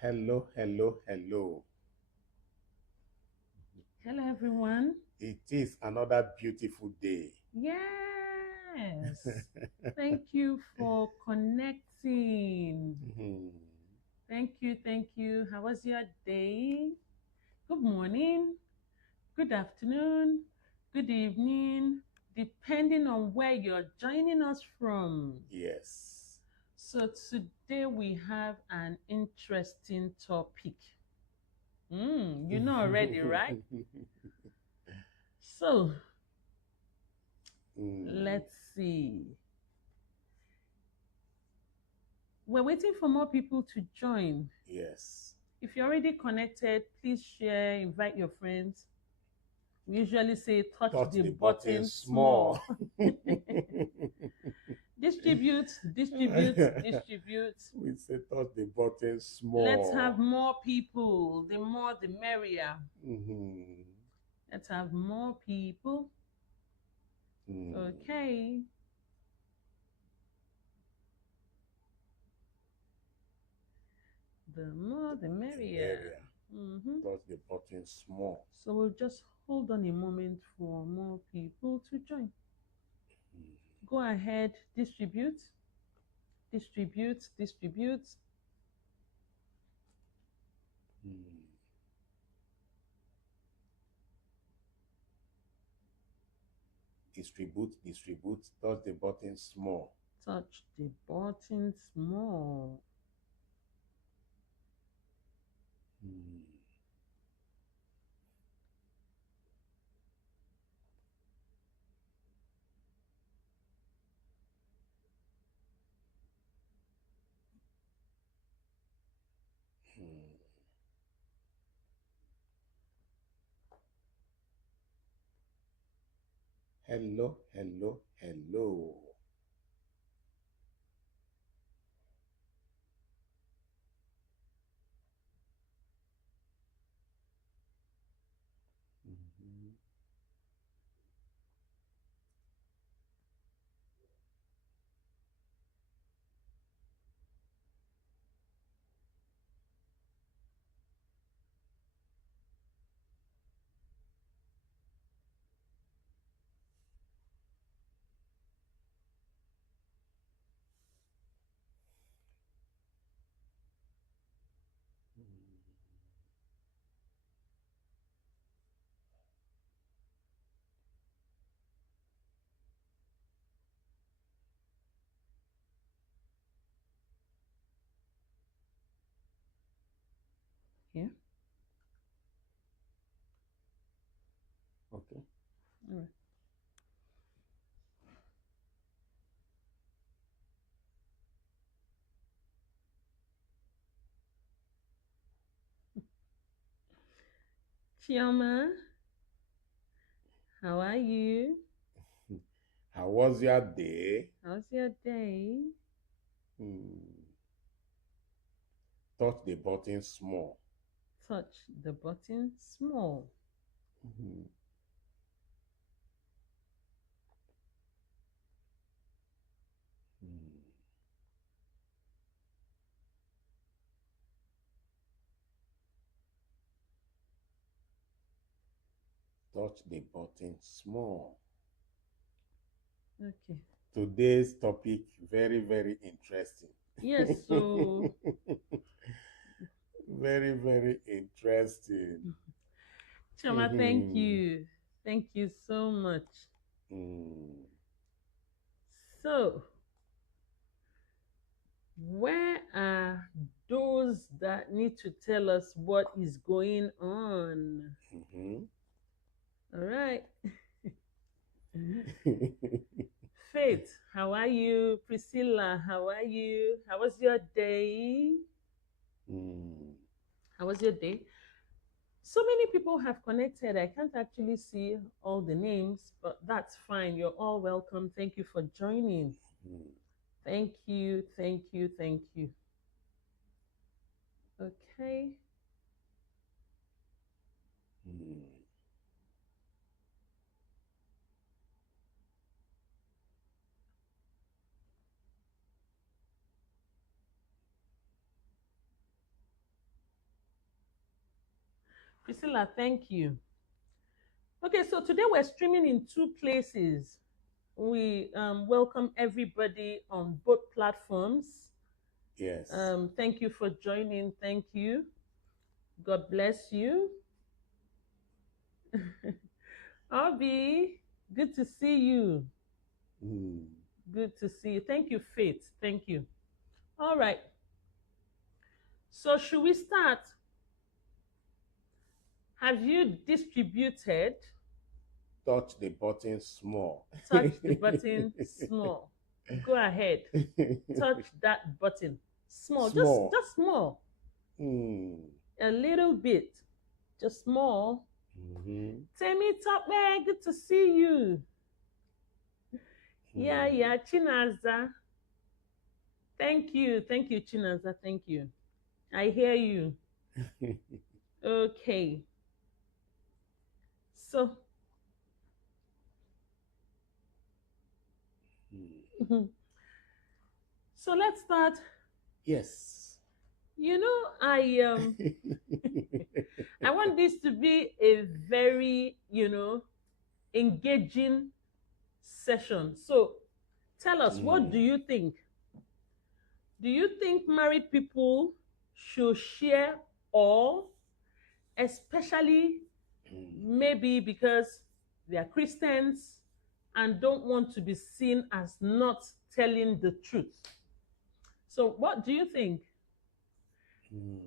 Hello, hello, hello. Hello, everyone. It is another beautiful day. Yes. Thank you for connecting. Mhm. Thank you. Thank you. How was your day? Good morning, good afternoon, good evening, depending on where you're joining us from. Yes. So, today we have an interesting topic. You know already, right? So, Mm, let's see. We're waiting for more people to join. yes. If you're already connected, please share, invite your friends. We usually say touch Touch the the button button small. small. Distribute, distribute, distribute. We say touch the button Let's have small. more people. The more, the merrier. Mhm. Let's have more people. Mm. Okay. The more, the The merrier. merrier. hmm Touch the button small. So we'll just hold on a moment for more people to join. Mm. Go ahead, distribute, distribute, distribute. Mm. Distribute, distribute. Touch the button small. Touch the button small. Mm. Mm. Hello, hello, hello. Mhm. Yeah. Okay. All right. Chioma, how are you? How was your day? How's your day? Hmm. Touch the button small. Touch the button small. Mhm. Hmm. Touch the button small. Okay. Today's topic very, very interesting. Yes, so Very, very interesting. Chioma, thank Mhm. you. Thank you so much. Hmm. So, Where are those that need to tell us what is going on? Mm-hmm. All right. Faith, how are you? Priscilla, how are you? How was your day? Mm. How was your day? So many people have connected. I can't actually see all the names, but that's fine. You're all welcome. Thank you for joining. Mm. Thank you, thank you, thank you. Okay. Mm. Priscilla, thank you. Okay, so today we're streaming in two places. We welcome everybody on both platforms. Yes. Thank you for joining. Thank you. God bless you. Obi, good to see you. Mm. Good to see you. Thank you, Faith. Thank you. All right. So, should we start? Have you distributed? Touch the button small. Touch the button small. Go ahead. Touch that button. Small. Just Small. just small. Mm. A little bit. Just small. Mm-hmm. Temi Topman, good to see you. Yeah, Mm. yeah, Chinaza. Thank you. Thank you, Chinaza. Thank you. I hear you. Okay. So, Mm. so let's start. Yes. You know, I want this to be a very, engaging session. So, tell us, what do Mm. you think? Do you think married people should share all, especially Mm. maybe because they are Christians and don't want to be seen as not telling the truth? So, what do you think? Mm.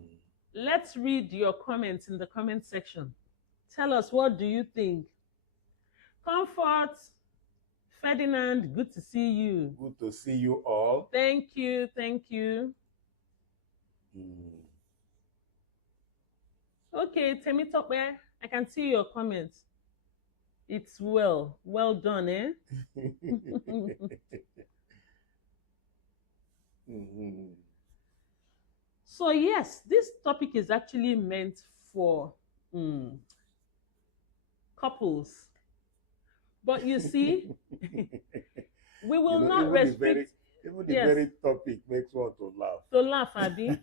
Let's read your comments in the comment section. Tell us, what do you think? Comfort, Ferdinand, good to see you. Good to see you all. Thank you, thank you. Mm. Okay, Temitope, I can see your comments. It's well done, eh? Mm-hmm. So yes, this topic is actually meant for couples. But you see, we will not restrict. Even the Yes, very topic makes one to laugh. to laugh, Abby.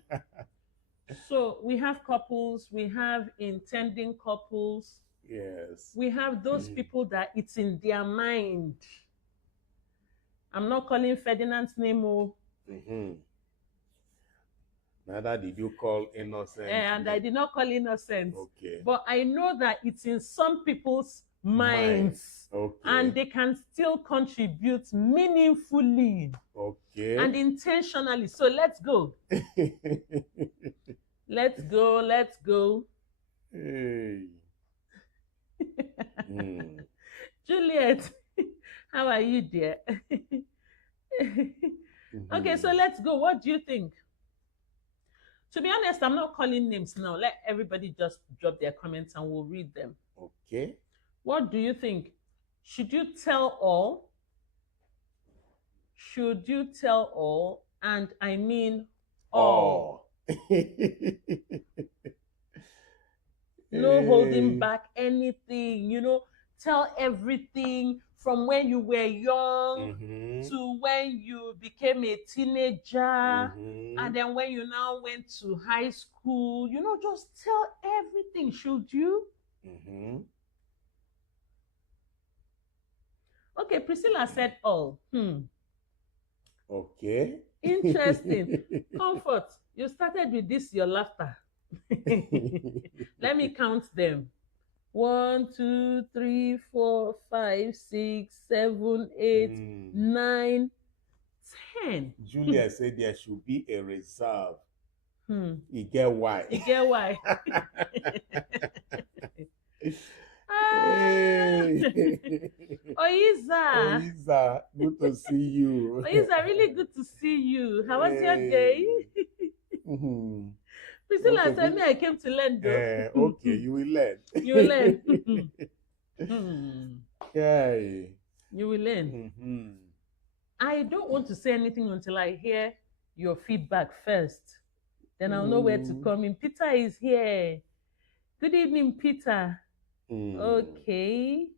So we have couples, we have intending couples, Yes. we have those people that it's in their mind. I'm not calling Ferdinand's name, Mm-hmm. Neither did you call innocent and I name. did not call innocent. Okay. But I know that it's in some people's minds, Okay. and they can still contribute meaningfully Okay. and intentionally. So let's go. Let's go. Let's go. Hey. Mm. Juliet, how are you, dear? Okay, so let's go. What do you think? To be honest, I'm not calling names now. Let everybody just drop their comments and we'll read them. Okay. What do you think? Should you tell all? Should you tell all? And I mean all. No holding back anything, tell everything from when you were young to when you became a teenager, and then when you now went to high school, just tell everything. Should you? Okay, Priscilla said all. Okay. Interesting. Comfort, you started with this, your laughter. Let me count them. 1, 2, 3, 4, 5, 6, 7, 8, 9, 10. Julia said there should be a reserve. Hmm. You get why? You get why? Oiza. Oiza, good to see you. Oiza, really good to see you. How was your day? Mhm. Priscilla Okay, said me I came to learn though. Okay, you will learn. You will learn. Okay. You will learn. Mhm. I don't want to say anything until I hear your feedback first. Then I'll know where to come in. Peter is here. Good evening, Peter. Okay.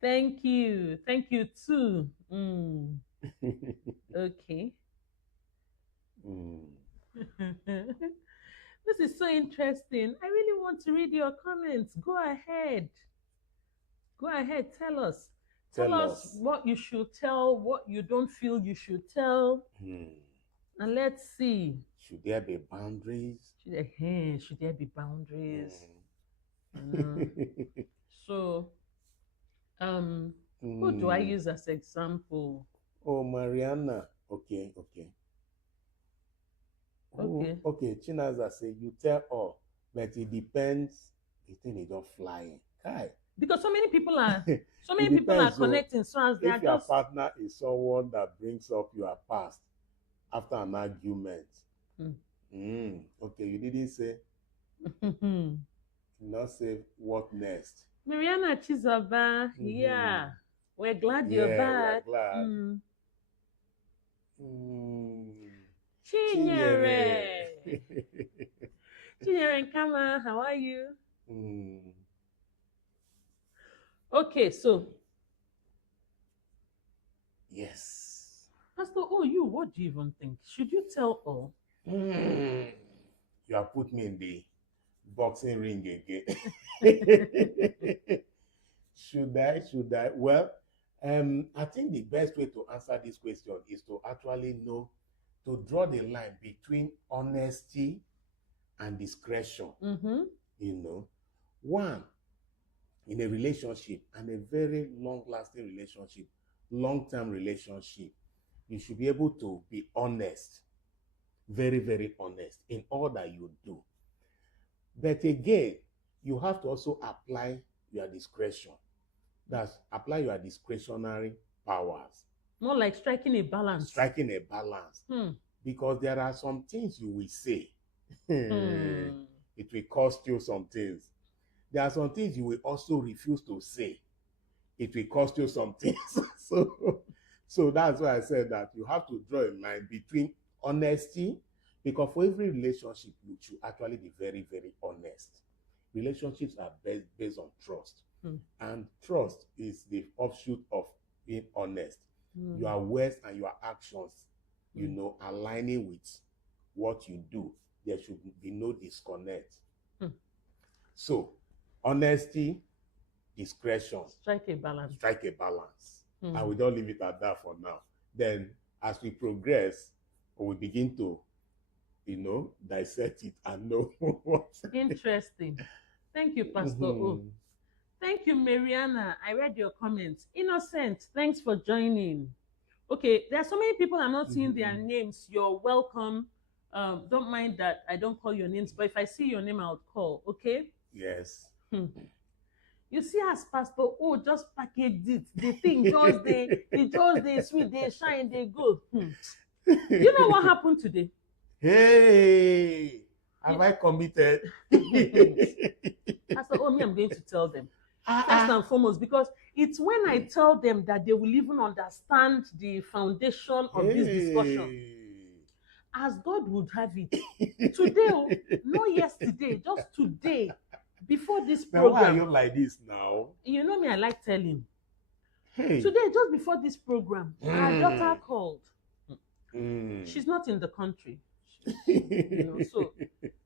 Thank you. Thank you too. Okay. This is so interesting. I really want to read your comments. Go ahead. Go ahead. Tell us. Tell us what you should tell, what you don't feel you should tell. And let's see. Should there be boundaries? Should there be boundaries? So, who do I use as example? Oh, Mariana. Okay. Okay, Chinaza say you tell all, but it depends. The thing is not flying. Kai. Because so many people are connecting. So as they are if your partner is someone that brings up your past after an argument. Okay, you didn't say. Not say what next. Mariana Chizaba, yeah. We're glad you're back. We're glad. Chinyere. Chinyere Nkama, how are you? Okay, so. Yes. Pastor, what do you even think? Should you tell all? You have put me in the boxing ring again. Should I? Well, I think the best way to answer this question is to actually know, to draw the line between honesty and discretion. One, in a relationship, and a very long-lasting relationship, long-term relationship, you should be able to be honest, very, very honest in all that you do. But again, you have to also apply your discretion. That's apply your discretionary powers. More like striking a balance. Striking a balance. Because there are some things you will say. It will cost you some things. There are some things you will also refuse to say. It will cost you some things. So that's why I said that you have to draw a line between honesty, because for every relationship, you should actually be very, very honest. Relationships are based on trust. And trust is the offshoot of being honest. Your words and your actions, aligning with what you do. There should be no disconnect. So, honesty, discretion. Strike a balance. And we don't leave it at that for now. Then, as we progress, we begin to, dissect it and know what. Interesting. Thank you, Pastor O. Thank you, Mariana. I read your comments. Innocent, thanks for joining. Okay, there are so many people I'm not seeing their names. You're welcome. Don't mind that I don't call your names, but if I see your name, I'll call, okay? Yes. You see, as Pastor O just packaged it, the thing just they sweet, they shine, they go. You know what happened today? Hey, have I committed? Pastor O, I'm going to tell them. First and foremost, because it's when I tell them that they will even understand the foundation of this discussion. As God would have it. Today, not yesterday, just today, before this program. Now, why are you like this now? You know me, I like telling. Hey. Today, just before this program, our daughter called. She's not in the country. So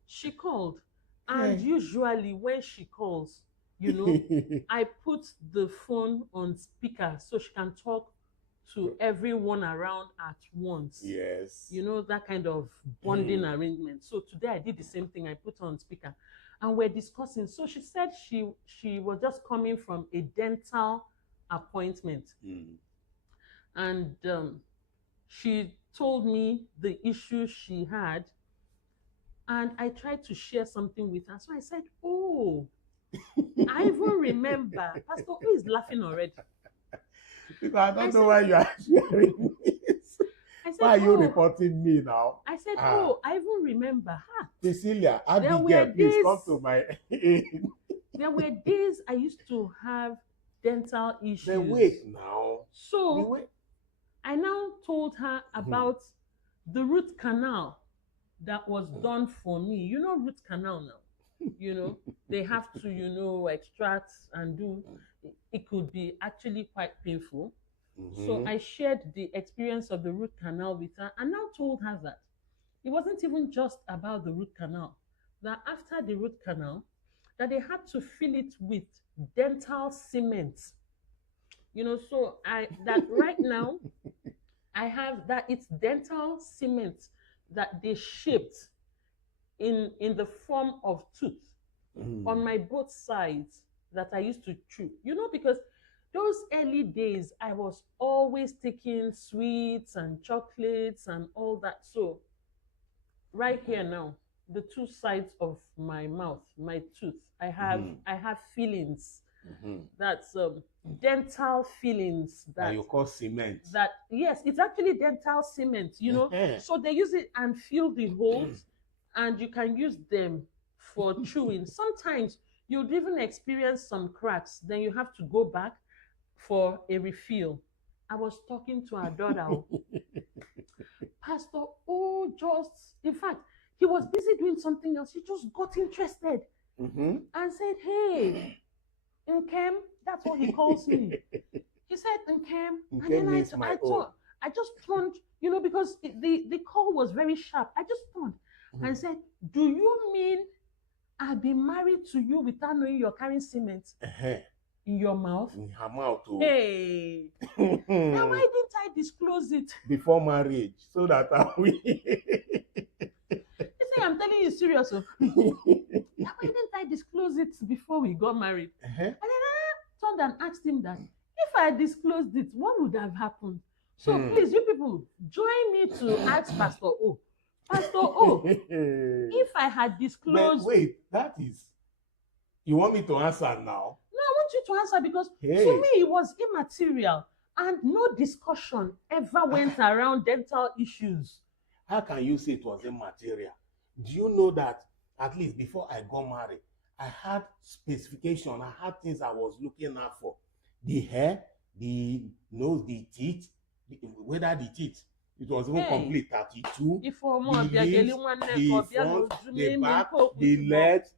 she called. And usually when she calls, I put the phone on speaker so she can talk to everyone around at once. Yes. That kind of bonding arrangement. So today I did the same thing. I put her on speaker and we're discussing. So she said she was just coming from a dental appointment. And she told me the issue she had, and I tried to share something with her. So I said, "Oh, I even remember." Pastor O is laughing already. Because I don't know why you are sharing this. I said, Why are you "Oh," reporting me now? I said, Ah. "Oh, I even remember." Cecilia, There Abigail, were please days- come to my aid. There were days I used to have dental issues. The wait now. The So wait. I now told her about the root canal that was done for me. You know, root canal now. You know, they have to, extract and do. It could be actually quite painful. So I shared the experience of the root canal with her and now told her that it wasn't even just about the root canal. That after the root canal, that they had to fill it with dental cement. So that right now I have that it's dental cement that they shaped in the form of tooth on my both sides that I used to chew. Because those early days I was always taking sweets and chocolates and all that. So right here now, the two sides of my mouth, my tooth, I have fillings. That's dental fillings that you call cement. that yes, it's actually dental cement, so they use it and fill the holes and you can use them for chewing. Sometimes you'd even experience some cracks, then you have to go back for a refill. I was talking to our daughter, Pastor O in fact, he was busy doing something else. He just got interested and said, "Hey, Nkem," that's what he calls me. He said, "Nkem," and then I just turned, because the call was very sharp. I just turned and said, "Do you mean I've been married to you without knowing you're carrying cement in your mouth?" In her mouth. Hey, now why didn't I disclose it? Before marriage, so that we. You see, I'm telling you serious. Now why didn't I disclose it before we got married? And then I turned and asked him that if I disclosed it, what would have happened? So please, you people, join me to ask Pastor O. Pastor O, if I had disclosed... But wait, that is... You want me to answer now? No, I want you to answer because to me it was immaterial and no discussion ever went around dental issues. How can you say it was immaterial? Do you know that at least before I got married, I had specification, I had things I was looking out for. The hair, the nose, the teeth, whether the teeth, it was even complete 32. The lips, the front, the back, the legs,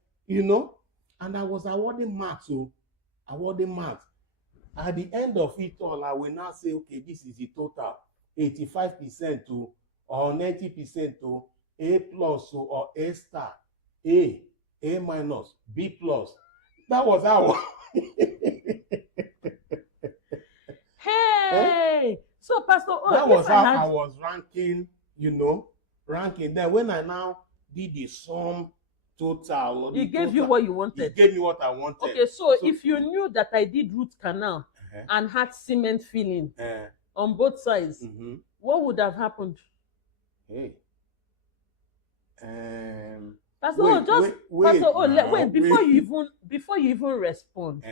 and I was awarding marks. So awarding marks. At the end of it all, I will now say, okay, this is the total. 85% to or 90% to A plus or A star, A minus, B plus. That was how. Hey! So Pastor O, that was how I was ranking, ranking. Then when I now did the sum total. He gave you what you wanted. He gave me what I wanted. Okay, so if you knew that I did root canal and had cement filling on both sides, what would have happened? Hey. Pastor O, wait, before you even respond,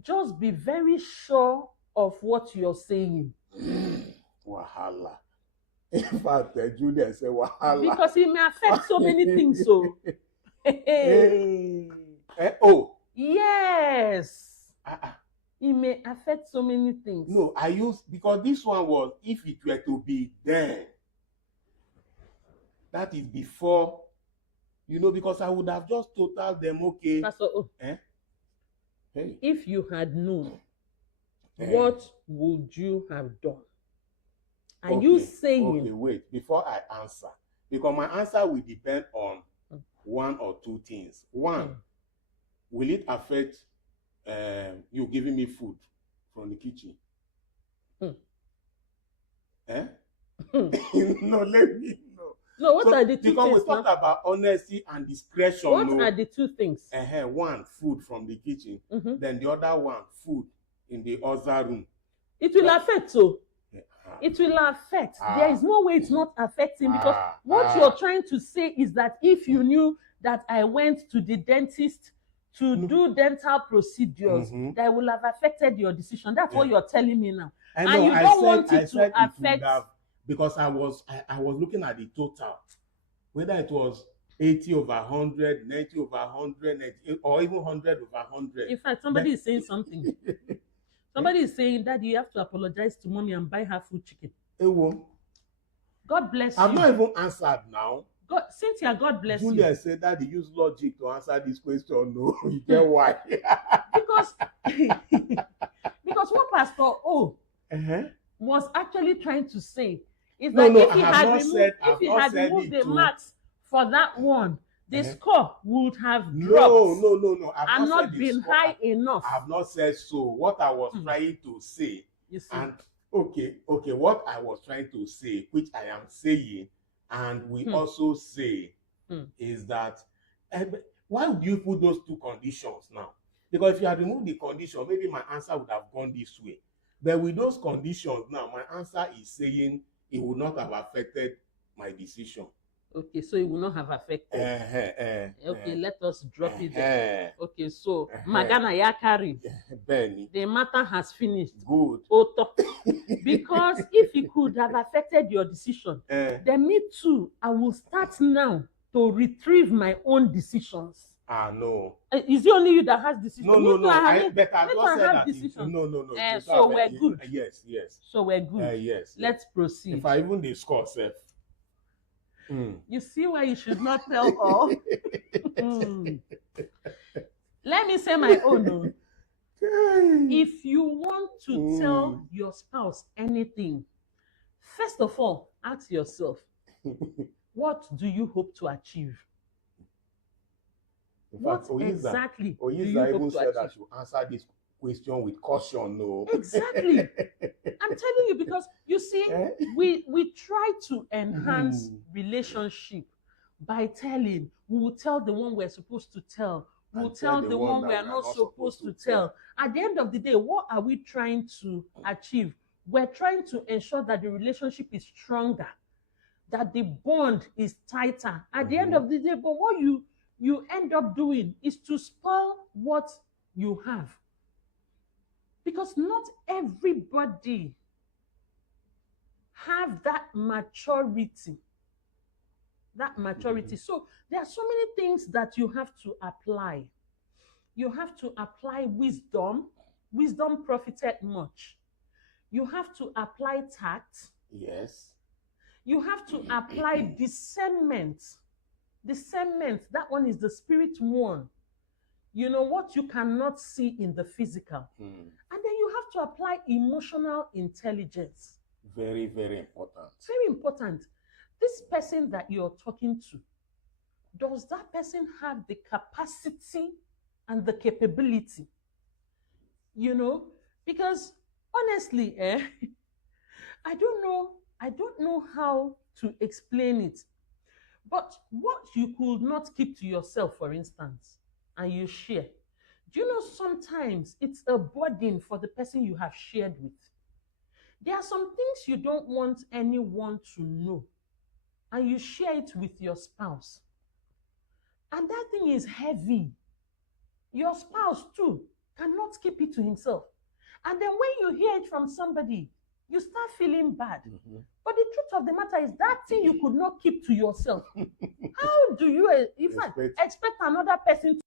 just be very sure of what you're saying. Wahala. In fact, Julia said wahala. Because it may affect so many things, so. Oh. Yes. It may affect so many things. No, because this one was, if it were to be then, that is before, because I would have just told them, okay. Pastor O, if you had known, what would you have done? Are you saying? Okay, wait, before I answer, because my answer will depend on one or two things. One, will it affect you giving me food from the kitchen? No, let me know. No, what are the two things? Because we talked about honesty and discretion. What are the two things? One, food from the kitchen. Then the other one, food in the other room. It will affect so. It will affect. Ah. There is no way it's not affecting, because what you're trying to say is that if you knew that I went to the dentist to do dental procedures, that will have affected your decision. That's what you're telling me now. I know. And you don't want it to affect. It would have, because I was looking at the total, whether it was 80 over 100, 90 over 100, 90, or even 100 over 100. In fact, somebody is saying something. Somebody is saying that you have to apologize to mommy and buy her food chicken. God bless you. I've not even answered now. God, Cynthia, God bless you. Julia said that they use logic to answer this question. No, you get why? because what Pastor O was actually trying to say is that if he had removed the marks for that one, the score would have dropped. No. And not been high enough. I have not said so. What I was trying to say, and okay, what I was trying to say, which I am saying, and we also say, is that why would you put those two conditions now? Because if you had removed the condition, maybe my answer would have gone this way. But with those conditions now, my answer is saying it would not have affected my decision. Okay, so it will not have affected. Okay, let us drop it there. Okay, so Magana ya carry. The matter has finished. Good. Because if it could have affected your decision, then me too, I will start now to retrieve my own decisions. No. Is it only you that has decisions? No. I have decisions. No. So we're good. Yes. So we're good. Yes. Let's proceed. If I even discuss it. You see why you should not tell all. Let me say my own. If you want to tell your spouse anything, first of all, ask yourself, what do you hope to achieve? What exactly do you hope to achieve? I should answer this question with caution. No. Exactly. I'm telling you, because you see, we try to enhance relationship by telling. We will tell the one we're supposed to tell. We'll tell the one we are not supposed to tell. At the end of the day, what are we trying to achieve? We're trying to ensure that the relationship is stronger, that the bond is tighter. At the end of the day, but what you end up doing is to spoil what you have. Because not everybody have that maturity. So there are so many things that you have to apply. You have to apply wisdom. Wisdom profited much. You have to apply tact. Yes. You have to apply discernment. Discernment, that one is the spirit one. You know what you cannot see in the physical. And then you have to apply emotional intelligence. Very, very important. Very important. This person that you're talking to, does that person have the capacity and the capability? You know, because honestly, I don't know how to explain it. But what you could not keep to yourself, for instance, and you share, do you know sometimes it's a burden for the person you have shared with? There are some things you don't want anyone to know, and you share it with your spouse. And that thing is heavy. Your spouse too cannot keep it to himself. And then when you hear it from somebody, you start feeling bad. But the truth of the matter is that thing you could not keep to yourself. How do you, in fact, expect another person to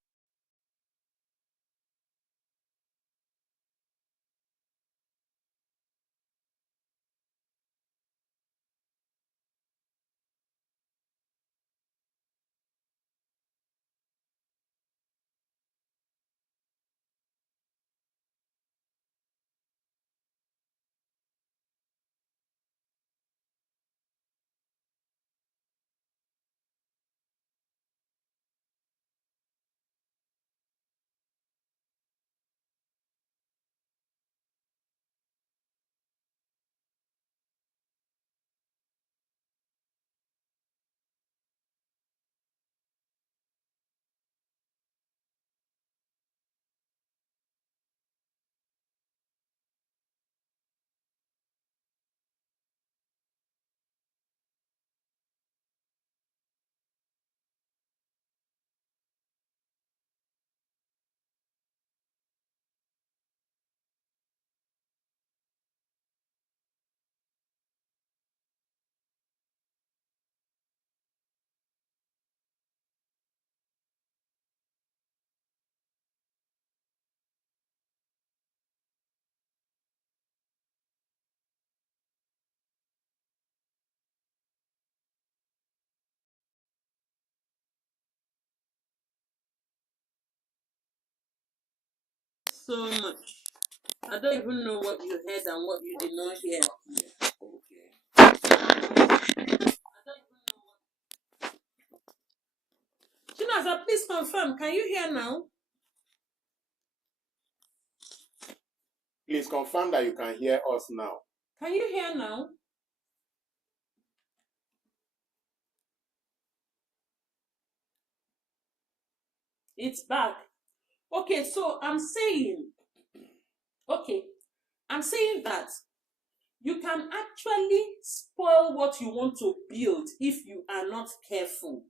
so much. I don't even know what you heard and what you did not hear. Okay. I don't even know what. Chinaza, please confirm. Can you hear now? Please confirm that you can hear us now. Can you hear now? It's back. Okay, so I'm saying that you can actually spoil what you want to build if you are not careful.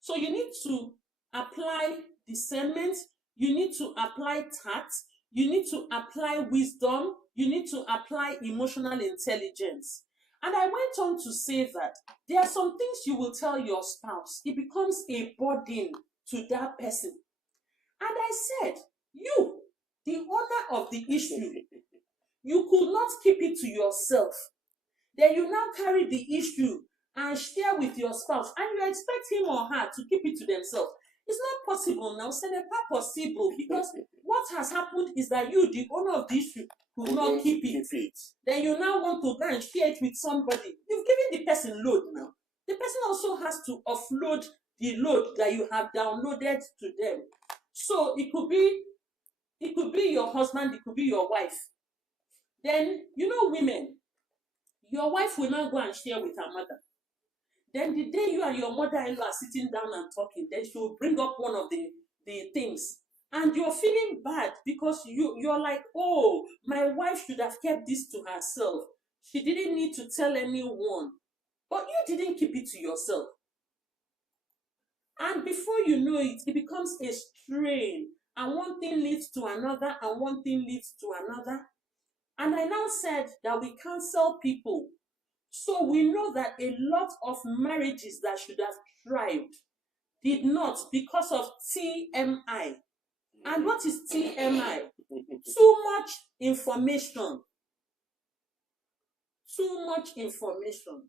So you need to apply discernment, you need to apply tact, you need to apply wisdom, you need to apply emotional intelligence. And I went on to say that there are some things you will tell your spouse, it becomes a burden to that person. And I said, you, the owner of the issue, you could not keep it to yourself. Then you now carry the issue and share with your spouse, and you expect him or her to keep it to themselves. It's not possible now. Ce n'est pas possible, because what has happened is that you, the owner of the issue, could not keep it. Then you now want to go and share it with somebody. You've given the person load now. The person also has to offload the load that you have downloaded to them. So it could be your husband, it could be your wife. Then, you know, women, your wife will now go and share with her mother. Then the day you and your mother-in-law are sitting down and talking, then she will bring up one of the things. And you're feeling bad because you're like, oh, my wife should have kept this to herself. She didn't need to tell anyone. But you didn't keep it to yourself. And before you know it, it becomes a strain. And one thing leads to another, and one thing leads to another. And I now said that we counsel people. So we know that a lot of marriages that should have thrived did not, because of TMI. And what is TMI? Too much information. Too much information.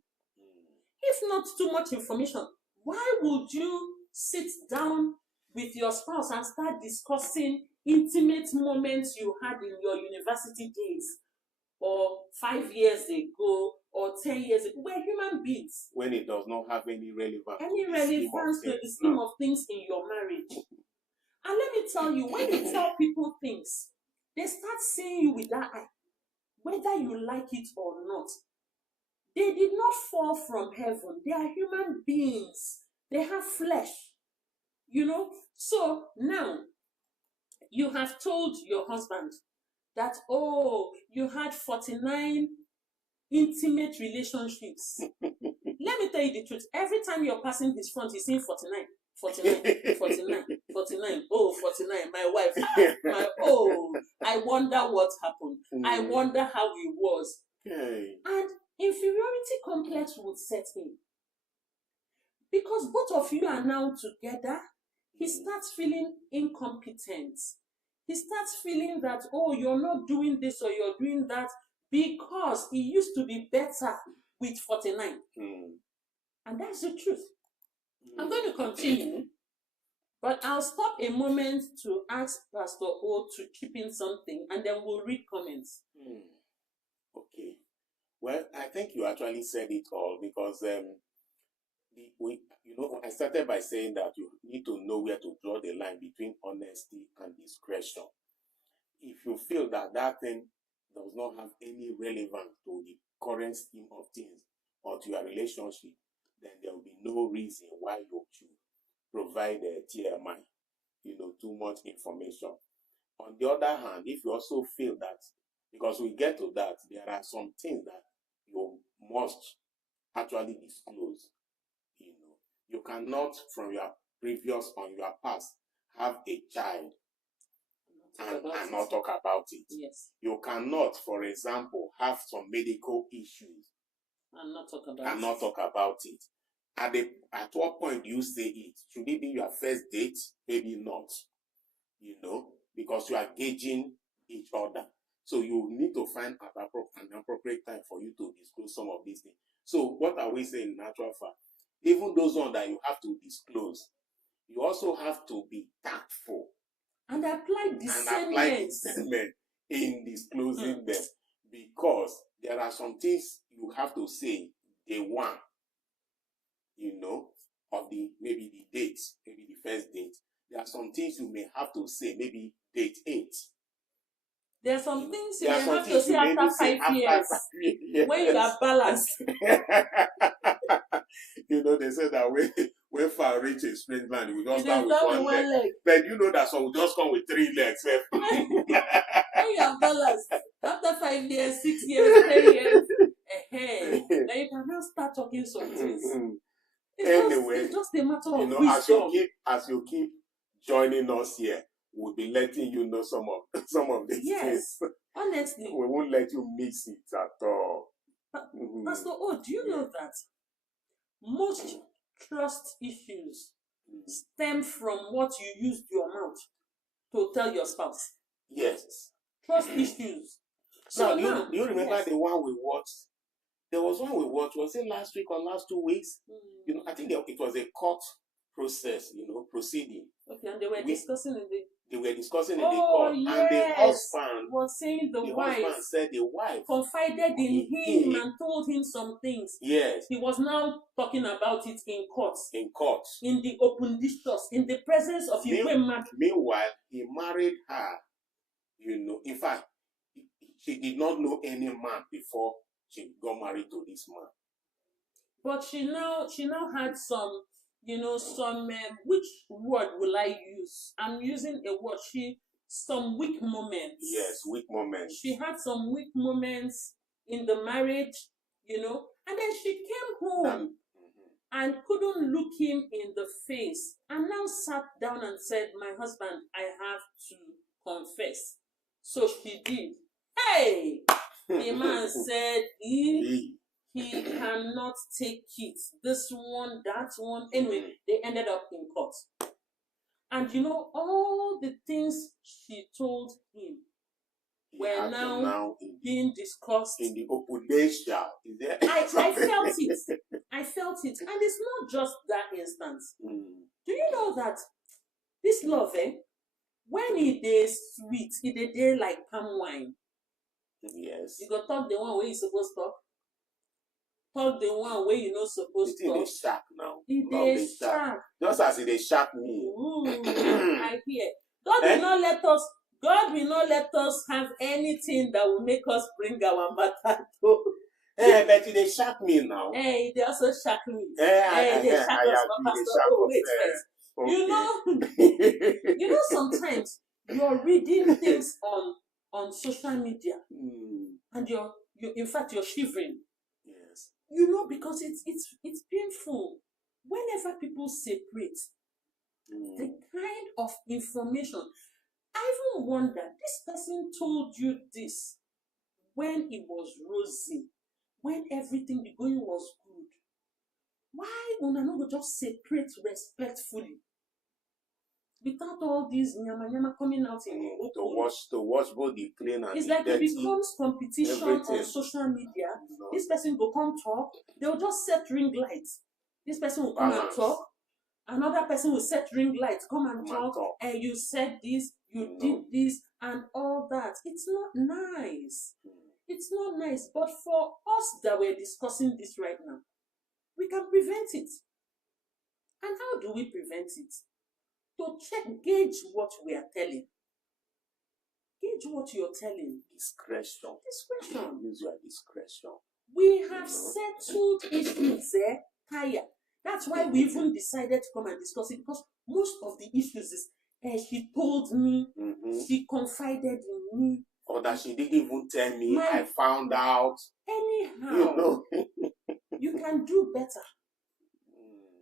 If not too much information, why would you sit down with your spouse and start discussing intimate moments you had in your university days, or 5 years ago, or 10 years ago? We're human beings. When it does not have any relevance to the scheme of things in your marriage. And let me tell you, when you tell people things, they start seeing you with that eye, whether you like it or not. They did not fall from heaven. They are human beings. They have flesh. You know? So now, you have told your husband that, oh, you had 49 intimate relationships. Let me tell you the truth. Every time you're passing his front, he's saying 49. 49, 49, 49. Oh, 49, my wife. I wonder what happened. I wonder how he was. Okay. And inferiority complex would set in. Because both of you are now together, he starts feeling incompetent. He starts feeling that, oh, you're not doing this or you're doing that, because he used to be better with 49. And that's the truth. I'm going to continue, but I'll stop a moment to ask Pastor O to chip in something, and then we'll read comments. Okay. Well, I think you actually said it all, because I started by saying that you need to know where to draw the line between honesty and discretion. If you feel that that thing does not have any relevance to the current scheme of things or to your relationship, then there will be no reason why you should provide a TMI, too much information. On the other hand, if you also feel that, because we get to that, there are some things that you must actually disclose. You cannot, from your previous or your past, have a child and not talk about it. Yes. You cannot, for example, have some medical issues and not talk about it. At what point do you say it? Should it be your first date? Maybe not. Because you are gauging each other. So you need to find an appropriate time for you to disclose some of these things. So what are we saying in natural fact? Even those ones that you have to disclose, you also have to be tactful And applied and apply discernment in disclosing them, because there are some things you have to say day one, of maybe the date, maybe the first date. There are some things you may have to say, maybe date 8. There are some things you may have to say after 5 years. When you are balanced. They say that when far reach a strange land, we just start with one leg. But you know that some will just come with 3 legs. When you are balanced, after 5 years, 6 years, 10 years, then you can now start talking some things. It's just a matter of wisdom. As you keep joining us here, we'll be letting you know some of these things. Honestly. We won't let you miss it at all. Pastor do you know that most trust issues stem from what you used your mouth to tell your spouse? Yes. Trust issues. So now, do you remember the one we watched? There was one we watched, was it last week or last 2 weeks? I think it was a court process, proceeding. Okay, and they were discussing in the court. Yes. And the husband was saying the wife husband said the wife confided in him and told him some things. Yes. He was now talking about it in court. In the open discourse, in the presence of his women. Meanwhile, he married her. In fact, she did not know any man before she got married to this man. But she now had some, which word will I use? I'm using a word. Some weak moments. Yes, weak moments. She had some weak moments in the marriage, and then she came home and couldn't look him in the face, and now sat down and said, "My husband, I have to confess." So she did. Hey! The man said he cannot take it. This one, that one. Anyway, they ended up in court. And all the things she told him were now being discussed in the open nation. I felt it. I felt it. And it's not just that instance. Do you know that this love, when it is sweet, it is like palm wine. Yes. You go talk the one where you supposed to talk. Talk the one where you not supposed to talk. It is sharp now. It is sharp. Just as it is sharp me. I hear. God will not let us have anything that will make us bring our matter to. But it is sharp me now. They also sharp me. They sharp us, Pastor. Wait first. Okay. Sometimes you're reading things on social media, and you're in fact you're shivering. Yes. Because it's painful whenever people separate the kind of information. I even wonder, this person told you this when it was rosy, when everything the going was good. Why una no go just separate respectfully? Without all these nyama coming out in the open. To wash both the clean and it's the like dirty, it becomes competition on social media. This person will come talk. They will just set ring lights. This person will come and talk. Another person will set ring lights, come and talk. And you said this, you did this, and all that. It's not nice. It's not nice. But for us that we're discussing this right now, we can prevent it. And how do we prevent it? To gauge what we are telling. Gauge what you're telling. Discretion. Use your discretion. We have settled issues higher. That's why we even decided to come and discuss it, because most of the issues is she told me, she confided in me. Or that she didn't even tell me, I found out. Anyhow, you can do better.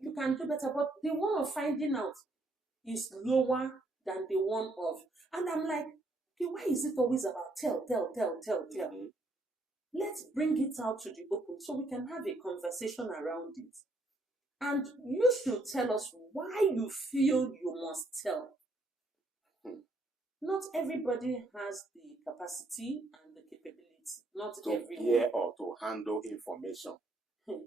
You can do better, but the one of finding out is lower than the one of. And I'm like, okay, why is it always about tell? Let's bring it out to the open so we can have a conversation around it. And you should tell us why you feel you must tell. Not everybody has the capacity and the capability. Not everyone. To hear or to handle information. And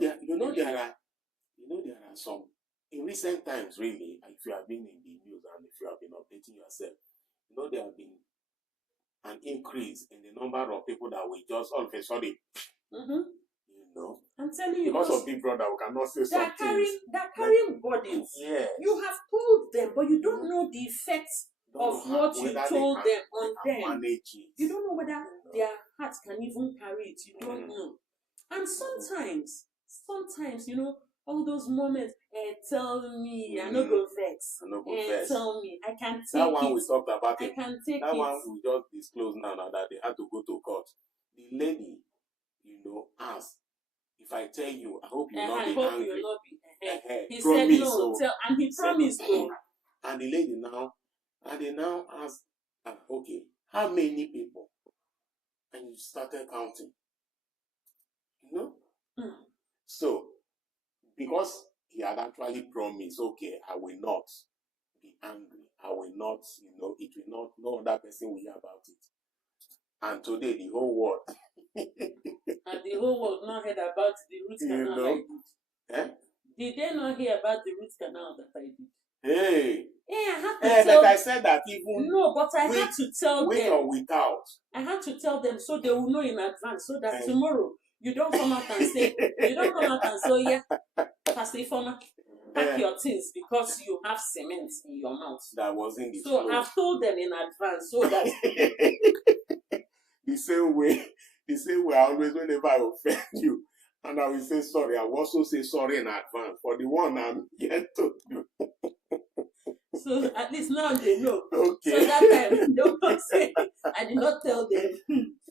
there are some in recent times, really, if you have been in the news and if you have been updating yourself, you know there have been an increase in the number of people that we just all of a sudden, you know, I'm telling you, because of Big Brother, we cannot say something. They're carrying burdens. Yes. You have told them, but you don't know the effects of what you told them on them. You don't know whether their hearts can even carry it. You don't know. And sometimes, you know, all those moments, tell me, I no go vex. Tell me, I can take it. That one we talked about it. I can take that it. one we just disclosed now that they had to go to court. The lady, you know, asked, if I tell you, I hope you'll not be angry. You'll not be. He promise, said no, and he promised no. And the lady now, they now asked, okay, how many people? And you started counting. You know? So, because he had actually promised, okay, I will not be angry. I will not, you know, it will not, no other person will hear about it. And today, the whole world. And the whole world not heard about the root canal that I did. Eh? Did they not hear about the root canal that I did? Hey! I had to tell but I said that even... No, but I had to tell them. With or without? I had to tell them so they will know in advance, so that tomorrow, you don't come out and say, yeah, Pastor Ifeoma, pack your things because you have cement in your mouth. That wasn't the So I've told them in advance so that... The same way I always, whenever I offend you, and I will say sorry, I will also say sorry in advance for the one I'm yet to do. So at least now they know. Okay. So that time, don't say, I did not tell them.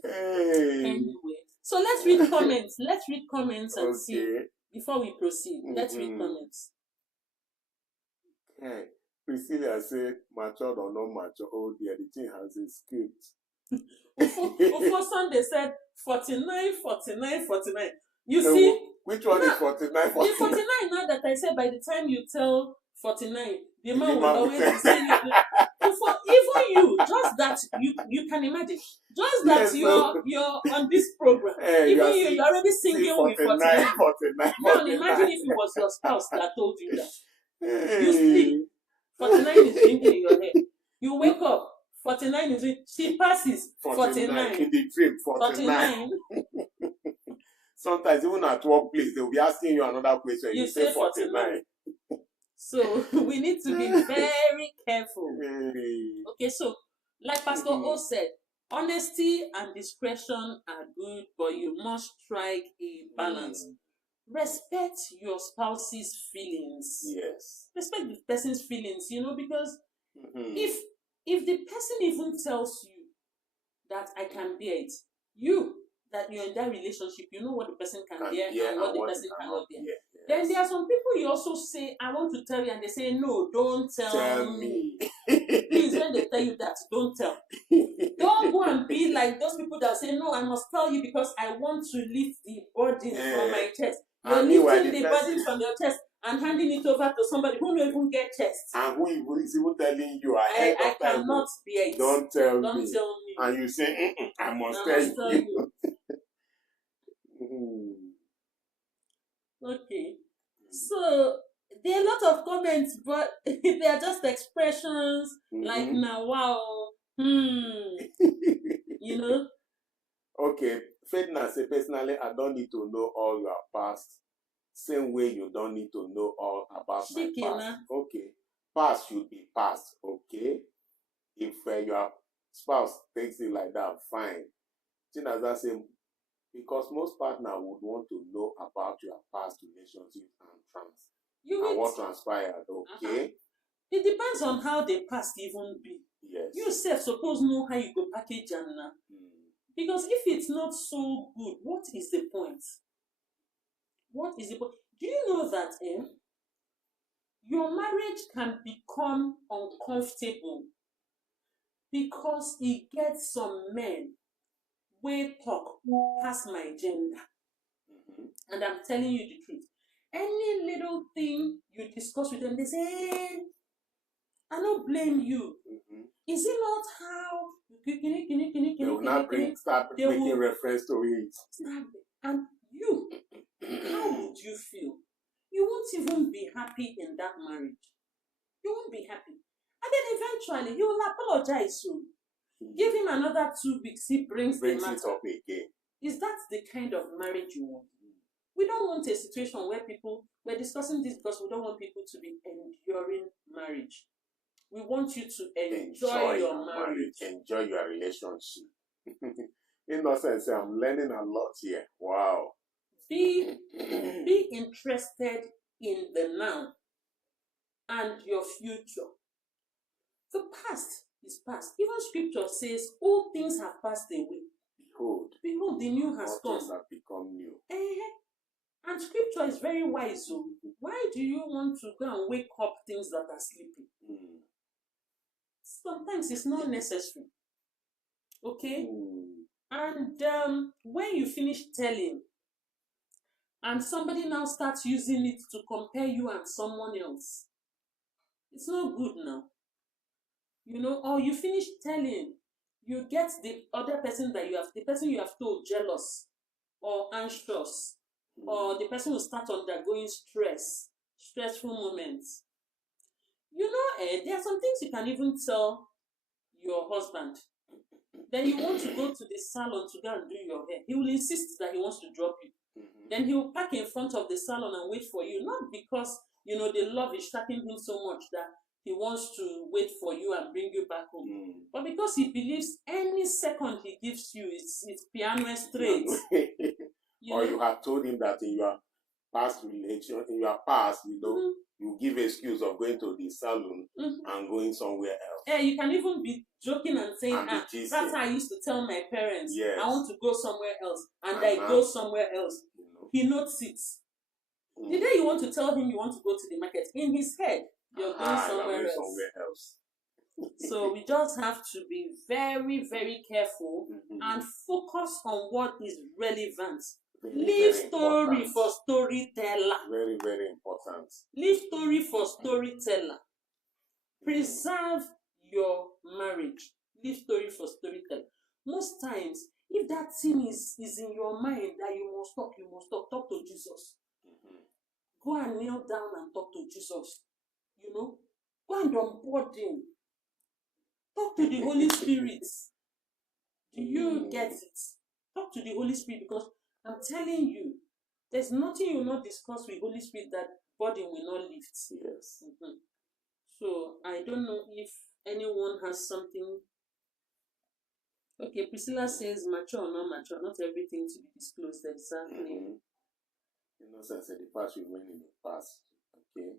Hey. Anyway. So let's read comments. Let's read comments and Okay. see. Before we proceed, let's read comments. Hey. Priscilla said, matured or not matured, oh dear, the thing has a script. Ufo Sunday said 49, 49, 49. You see? Which one is 49? The 49 now that I said by the time you tell 49, the man will always be saying even you, just that you can imagine, just that you're on this program, even you're already singing with 49. Now imagine if it was your spouse that told you that. Hey. You sleep, 49 is ringing in your head. You wake up, 49 is she passes 49 in the dream. 49. Sometimes even at workplace they will be asking you another question. You say 49. So we need to be very careful. Okay, so like Pastor O said, honesty and discretion are good, but you must strike a balance. Respect your spouse's feelings. Yes. Respect the person's feelings, you know, because if the person even tells you that I can bear it, that you're in that relationship, you know what the person can bear and what the person cannot bear. Yes. Then there are some people you also say, I want to tell you, and they say, no, don't tell me. Please, when they tell you that, don't tell. Don't go and be like those people that say, no, I must tell you because I want to lift the burden from my chest. You're lifting the burden from your chest and handing it over to somebody who don't even get chest. And who is even telling you, I cannot bear it. Don't tell me. And you say, I must tell you. Okay. So there are a lot of comments, but they are just expressions like now, wow. You know? Okay. Faithna say, personally, I don't need to know all your past. Same way you don't need to know all about my past. Okay. Past should be past. Okay. If your spouse takes it like that, fine. Chinaza say, because most partners would want to know about your past relationship and what transpired. Okay. It depends on how the past even be. Yes. You self suppose know how you go package and because if it's not so good, what is the point? What is the point? Do you know that your marriage can become uncomfortable because it gets some men wey talk past my gender. And I'm telling you the truth. Any little thing you discuss with them, they say, I don't blame you. Is it not how? They will not start making reference to it. And you, how would you feel? you won't even be happy in that marriage. You won't be happy. And then eventually he will apologize. So give him another 2 weeks, he brings it matter up again. Is that the kind of marriage you want? We don't want a situation where we're discussing this because we don't want people to be enduring marriage. We want you to enjoy your marriage. Enjoy your relationship. Innocence, I'm learning a lot here. Wow. Be interested in the now and your future. The past is past. Even scripture says all things have passed away. Behold, the new has come. All things have become new. And scripture is very wise. So why do you want to go and wake up things that are sleeping? Sometimes it's not necessary. Okay? And when you finish telling, and somebody now starts using it to compare you and someone else, it's not good now. You know, or you finish telling, you get the other person the person you have told jealous or anxious, or the person will start undergoing stressful moments. You know, there are some things you can even tell your husband. Then you want to go to the salon to go and do your hair. He will insist that he wants to drop you. Then he will park in front of the salon and wait for you. Not because, you know, the love is shacking him so much that he wants to wait for you and bring you back home. But because he believes any second he gives you, it's piano straight. Or you have told him that in your past relation, in your past, you know, you give excuse of going to the salon and going somewhere else. Yeah, you can even be joking and saying, that's how I used to tell my parents, I want to go somewhere else, and I go somewhere else. You know. He notes it. The day you want to tell him you want to go to the market, in his head, you're going somewhere else. So we just have to be very, very careful and focus on what is relevant. Leave story for storyteller. Very, very important. Leave story for storyteller. Preserve your marriage. Leave story for storyteller. Most times, if that thing is in your mind that you must talk, talk to Jesus. Go and kneel down and talk to Jesus. You know, go and onboard him. Talk to the Holy Spirit. Do you get it? Talk to the Holy Spirit, because I'm telling you, there's nothing you will not discuss with Holy Spirit that burden will not lift. Yes. So I don't know if anyone has something. Okay, Priscilla says mature or not mature, not everything to be disclosed exactly. Innocence, the past remain in the past. Okay.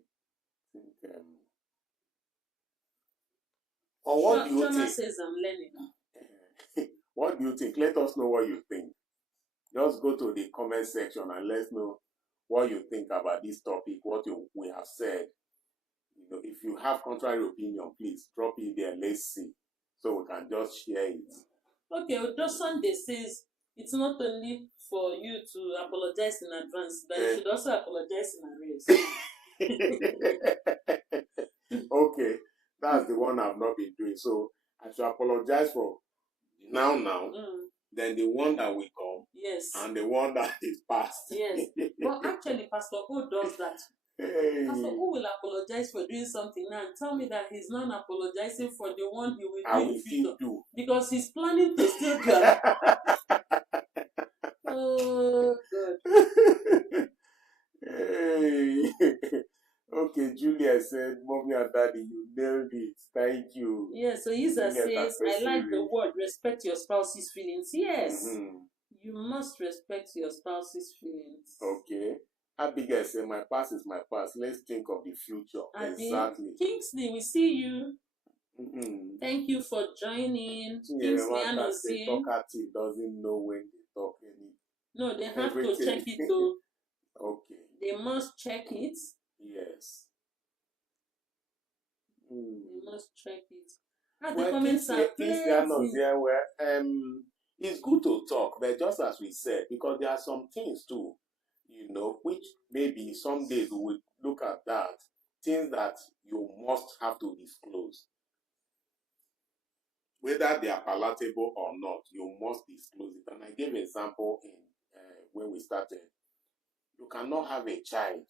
Or what do you Shona think? Says I'm learning. What do you think? Let us know what you think. Just go to the comment section and let us know what you think about this topic, what we have said. You know, if you have contrary opinion, please drop it there. Let's see, so we can just share it. Okay, just Sunday says it's not only for you to apologize in advance, but you should also apologize in arrears. Okay, that's the one I've not been doing. So I should apologize for now. Then the one that will come. Yes. And the one that is past. Yes. But actually, Pastor O does that. Pastor O will apologize for doing something now and tell me that he's not apologizing for the one he will do. Because he's planning to still do it. Oh, God. Hey. Okay, Julia said, Mommy and Daddy, you nailed it. Thank you. Yes, so Isa says, I like the word, respect your spouse's feelings. Yes, you must respect your spouse's feelings. Okay. Abigail said, my past is my past. Let's think of the future. Exactly. Kingsley, we see you. Thank you for joining. Kingsley Anozie. Talkative doesn't know when they talk any. No, they have to check it though. Okay. They must check it. Yes. You must check it. The comments are it's good to talk, but just as we said, because there are some things too, you know, which maybe some days we will look at that, things that you must have to disclose. Whether they are palatable or not, you must disclose it. And I gave an example in when we started. You cannot have a child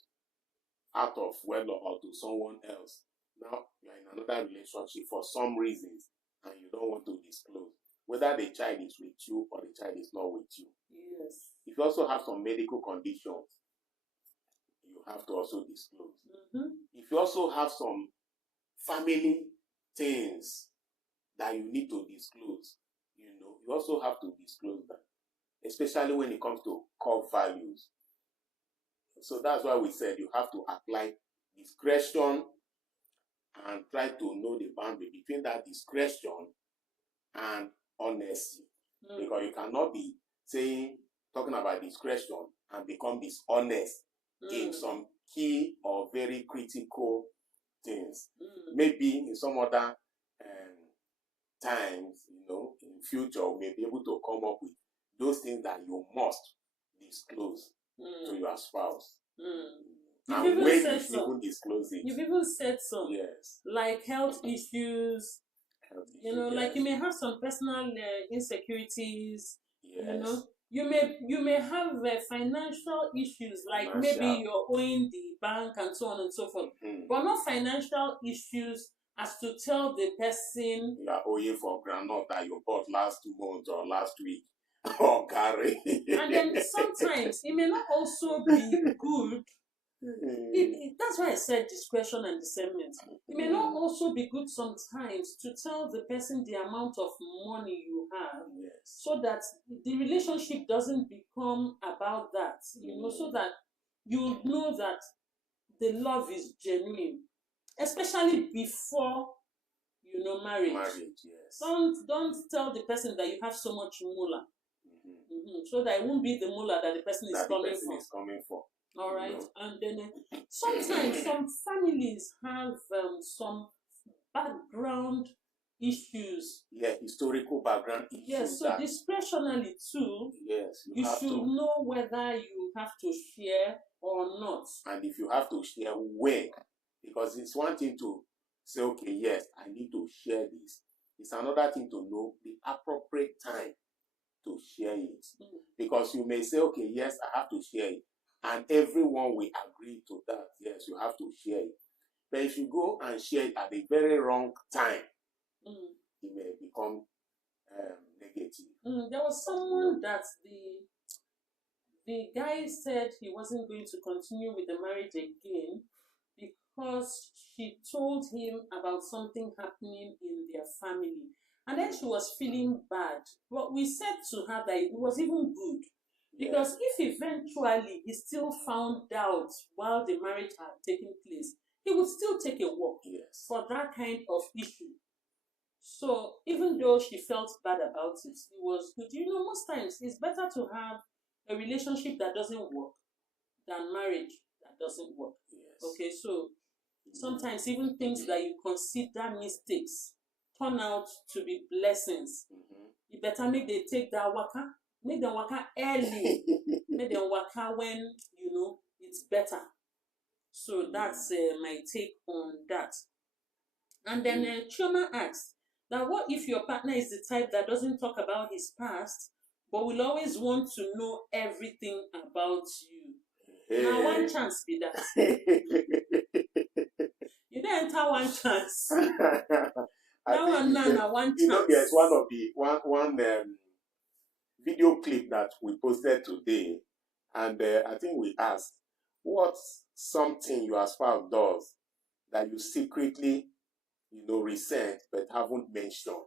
out of wedlock or to someone else. Now you're in another relationship for some reasons and you don't want to disclose whether the child is with you or the child is not with you. Yes. If you also have some medical conditions, you have to also disclose. If you also have some family things that you need to disclose, you also have to disclose that, especially when it comes to core values. So that's why we said you have to apply discretion and try to know the boundary between that discretion and honesty. Because you cannot be talking about discretion and become dishonest in some key or very critical things. Maybe in some other times, in future, we may be able to come up with those things that you must disclose to your spouse. And when you even disclose it. You've even said some. Yes. Like health issues. Yes. Like you may have some personal insecurities. Yes. You may have financial issues, like maybe you're owing the bank and so on and so forth, but not financial issues as to tell the person you are owing for groundnut that you bought last month or last week. Oh, Gary. And then sometimes it may not also be good. That's why I said discretion and discernment. It may not also be good sometimes to tell the person the amount of money you have, so that the relationship doesn't become about that, so that you know that the love is genuine, especially before marriage. Yes. Don't tell the person that you have so much moolah, so that it won't be the moolah that the person is coming for. All right, and then sometimes some families have some background issues. Yeah, historical background issues. Yes, so discretionally too. Yes, you should know whether you have to share or not. And if you have to share, when? Because it's one thing to say, okay, yes, I need to share this. It's another thing to know the appropriate time to share it. Because you may say, okay, yes, I have to share it. And everyone will agree to that. Yes, you have to share it. But if you go and share it at the very wrong time, it may become negative. There was someone that the guy said he wasn't going to continue with the marriage again because she told him about something happening in their family. And then she was feeling bad. But we said to her that it was even good. Because if eventually he still found out while the marriage had taken place, he would still take a walk for that kind of issue. So even though she felt bad about it, it was good. Most times it's better to have a relationship that doesn't work than marriage that doesn't work. Okay, so sometimes even things that you consider mistakes turn out to be blessings. You better make them take that waka. Make them waka early. Make them waka when it's better. So that's my take on that. And then Chioma asks that what if your partner is the type that doesn't talk about his past, but will always want to know everything about you? Now one chance be that. You don't enter one chance. Now one chance. There's one video clip that we posted today, and I think we asked, what's something your spouse does that you secretly, resent but haven't mentioned?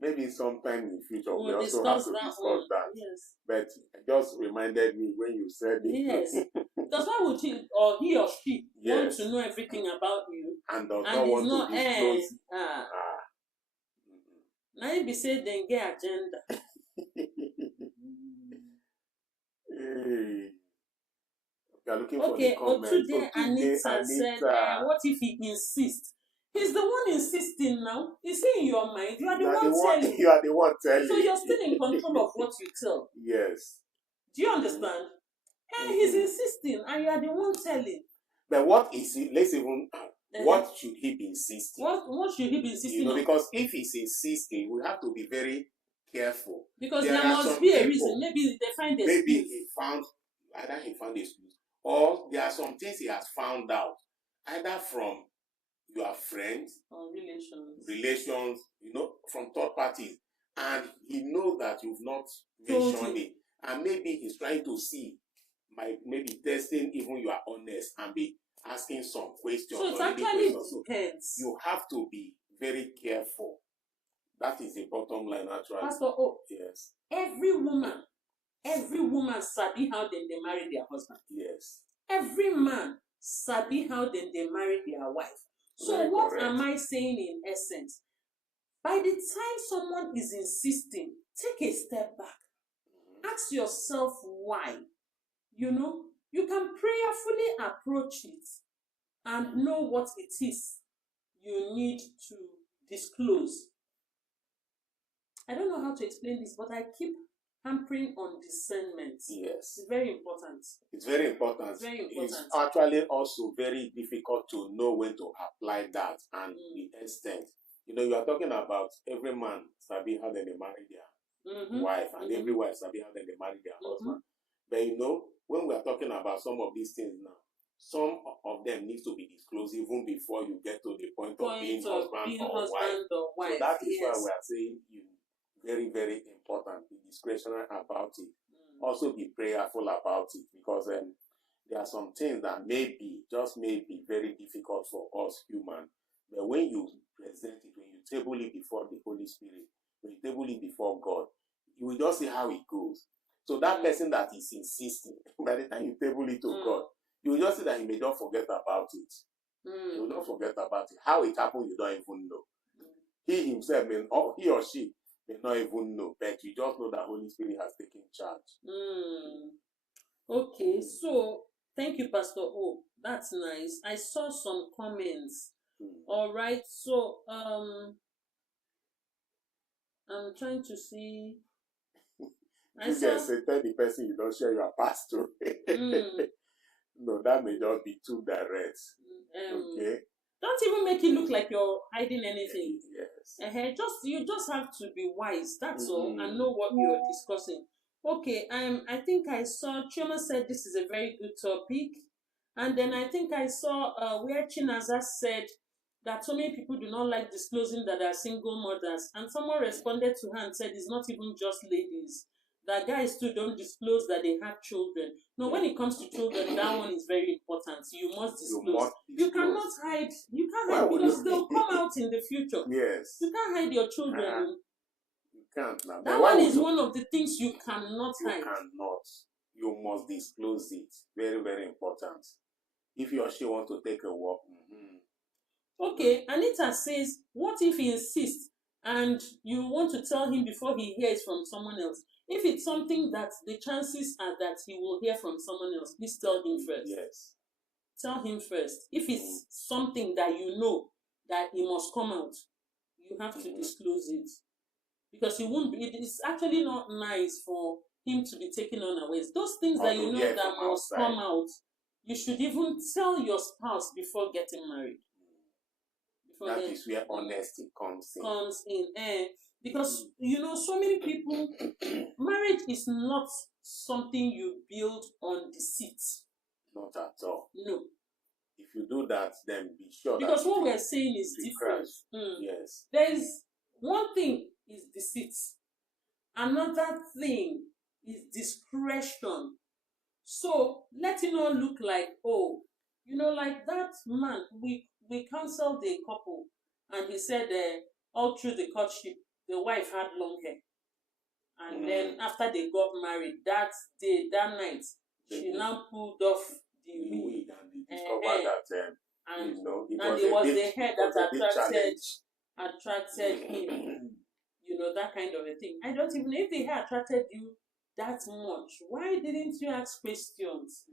Maybe sometime in the future we also have to discuss that. Yes. But it just reminded me when you said it. Yes. Because why would he or she want to know everything about you and does not want to disclose it? Now you be saying then get agenda. We are looking for the comments. Today Anita said, what if he insists? He's the one insisting now. Is he in your mind? You are the one telling. You are the one telling. So you're still in control of what you tell. Yes. Do you understand? He's insisting and you are the one telling. But what is it? Let's even... What should he be insisting? What should he be insisting on? Because if he's insisting, we have to be very careful. Because there must be a reason. Maybe they find a Maybe he found, either he found a excuse, or there are some things he has found out, either from your friends or relations, from third parties, and he knows that you've not Told mentioned him. it, and maybe he's trying to see, maybe testing even you are honest and be asking some questions. So it or leading actually questions. depends. So you have to be very careful. That is the bottom line, actually. Pastor O, Yes. every woman sabi how they marry their husband. Yes. Every man sabi how they marry their wife. So Very what correct. am I saying in essence? By the time someone is insisting, take a step back. Ask yourself why. You can prayerfully approach it and know what it is you need to disclose. I don't know how to explain this, but I keep hampering on discernment. Yes. It's very important. It's very important. It's very important. It's actually also very difficult to know when to apply that and the extent. You are talking about every man sabi how they marry their wife, and every wife sabi how they marry their husband. But when we are talking about some of these things now, some of them need to be disclosed even before you get to the point of being husband or wife. So that is why we are saying very, very important. Be discretionary about it. Also be prayerful about it, because there are some things that may be very difficult for us human. But when you present it, when you table it before the Holy Spirit, when you table it before God, you will just see how it goes. So that person that is insisting, by the time you table it to God, you will just see that he may not forget about it. He will not forget about it. How it happened, you don't even know. He himself, he or she, may not even know, but you just know that Holy Spirit has taken charge. Okay, so thank you, Pastor O. That's nice. I saw some comments. All right, so I'm trying to see. You can say, tell the person you don't share your past story. No, that may not be too direct. Okay. Don't even make it look like you're hiding anything. Yes. You just have to be wise. That's all, and know what you're discussing. Okay. I think I saw Chioma said this is a very good topic, and then I think I saw where Chinaza said that so many people do not like disclosing that they are single mothers, and someone responded to her and said it's not even just ladies. That guys too don't disclose that they have children. No, when it comes to children, that one is very important. You must disclose. You cannot hide. You can't hide because they'll come out in the future. Yes. You can't hide your children. You can't now. That one is one of the things you cannot hide. You cannot. You must disclose it. Very, very important. If he or she want to take a walk. Okay, Anita says, what if he insists and you want to tell him before he hears from someone else? If it's something that the chances are that he will hear from someone else, please tell him first. Yes. Tell him first. If it's something that you know that he must come out, you have to disclose it. Because it's actually not nice for him to be taken unawares. Those things that you know that must come out, you should even tell your spouse before getting married. That is where honesty comes in. Because, so many people, marriage is not something you build on deceit. Not at all. No. If you do that, then be sure because what we're saying is different. Yes. There is one thing is deceit. Another thing is discretion. So let it not look like, like that man, we counseled a couple and he said all through the courtship, the wife had long hair. And then after they got married, that day, that night, she now pulled off the wig. And discovered that and it was the hair that attracted him. That kind of a thing. I don't even know if the hair attracted you that much. Why didn't you ask questions?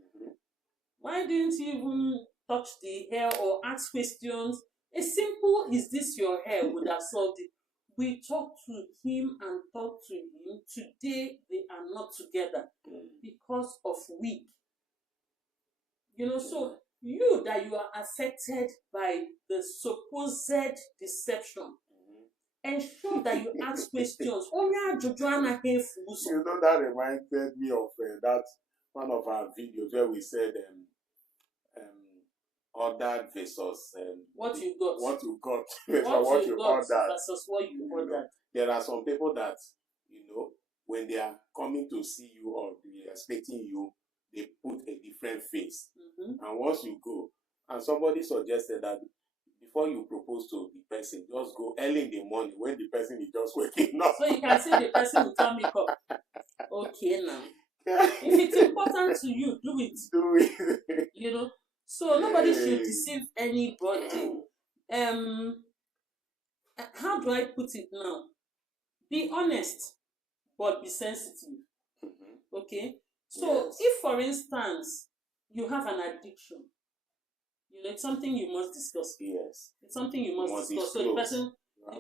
Why didn't you even touch the hair or ask questions? A simple, is this your hair, would have solved it. We talked to him and talked to him. Today, they are not together because of wig. So you that you are affected by the supposed deception, ensure that you ask questions. That reminded me of that one of our videos where we said ordered versus what you got. What you got versus what you ordered. Versus what you ordered. There are some people that, when they are coming to see you or they are expecting you, they put a different face. And once you go, and somebody suggested that before you propose to the person, just go early in the morning when the person is just waking up. So you can see the person without makeup. Okay, now. If it's important to you, do it. Do it. So nobody should deceive anybody. How do I put it now? Be honest, but be sensitive. Okay? So Yes. if, for instance, you have an addiction, it's something you must discuss. Yes. It's something you must discuss. So the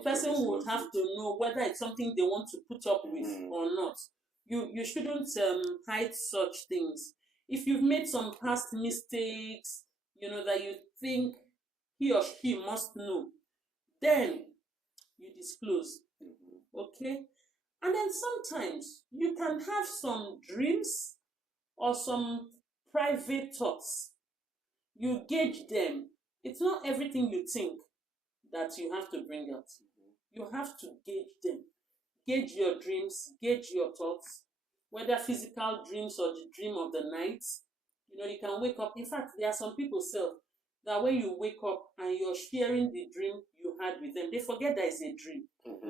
person would have to know whether it's something they want to put up with or not. You shouldn't hide such things. If you've made some past mistakes, that you think he or she must know, then you disclose. Okay? And then sometimes you can have some dreams or some private thoughts. You gauge them. It's not everything you think that you have to bring out. You have to gauge them. Gauge your dreams, gauge your thoughts, whether physical dreams or the dream of the night. You can wake up. In fact, there are some people that when you wake up and you're sharing the dream you had with them, they forget that it's a dream.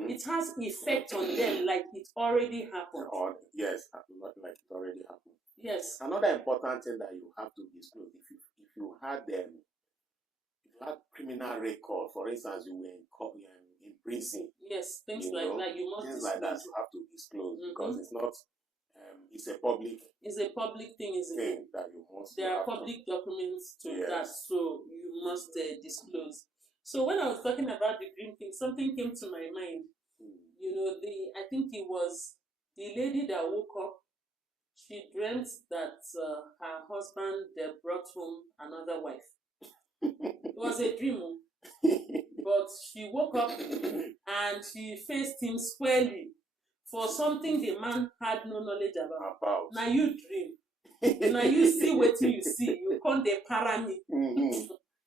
It has effect on them like it already happened. Yes, like it already happened. Yes. Another important thing that you have to disclose, if you had criminal record, for instance, you were in prison. Yes, things like that you must disclose. Like that you have to disclose because it's not. It's a public. It's a public thing, isn't it? That you must. There are public documents to that, so you must disclose. So when I was talking about the dream thing, something came to my mind. I think it was the lady that woke up. She dreamt that her husband brought home another wife. It was a dream, but she woke up and she faced him squarely for something the man had no knowledge about. Now you dream. Now you see what you see. You can't para me.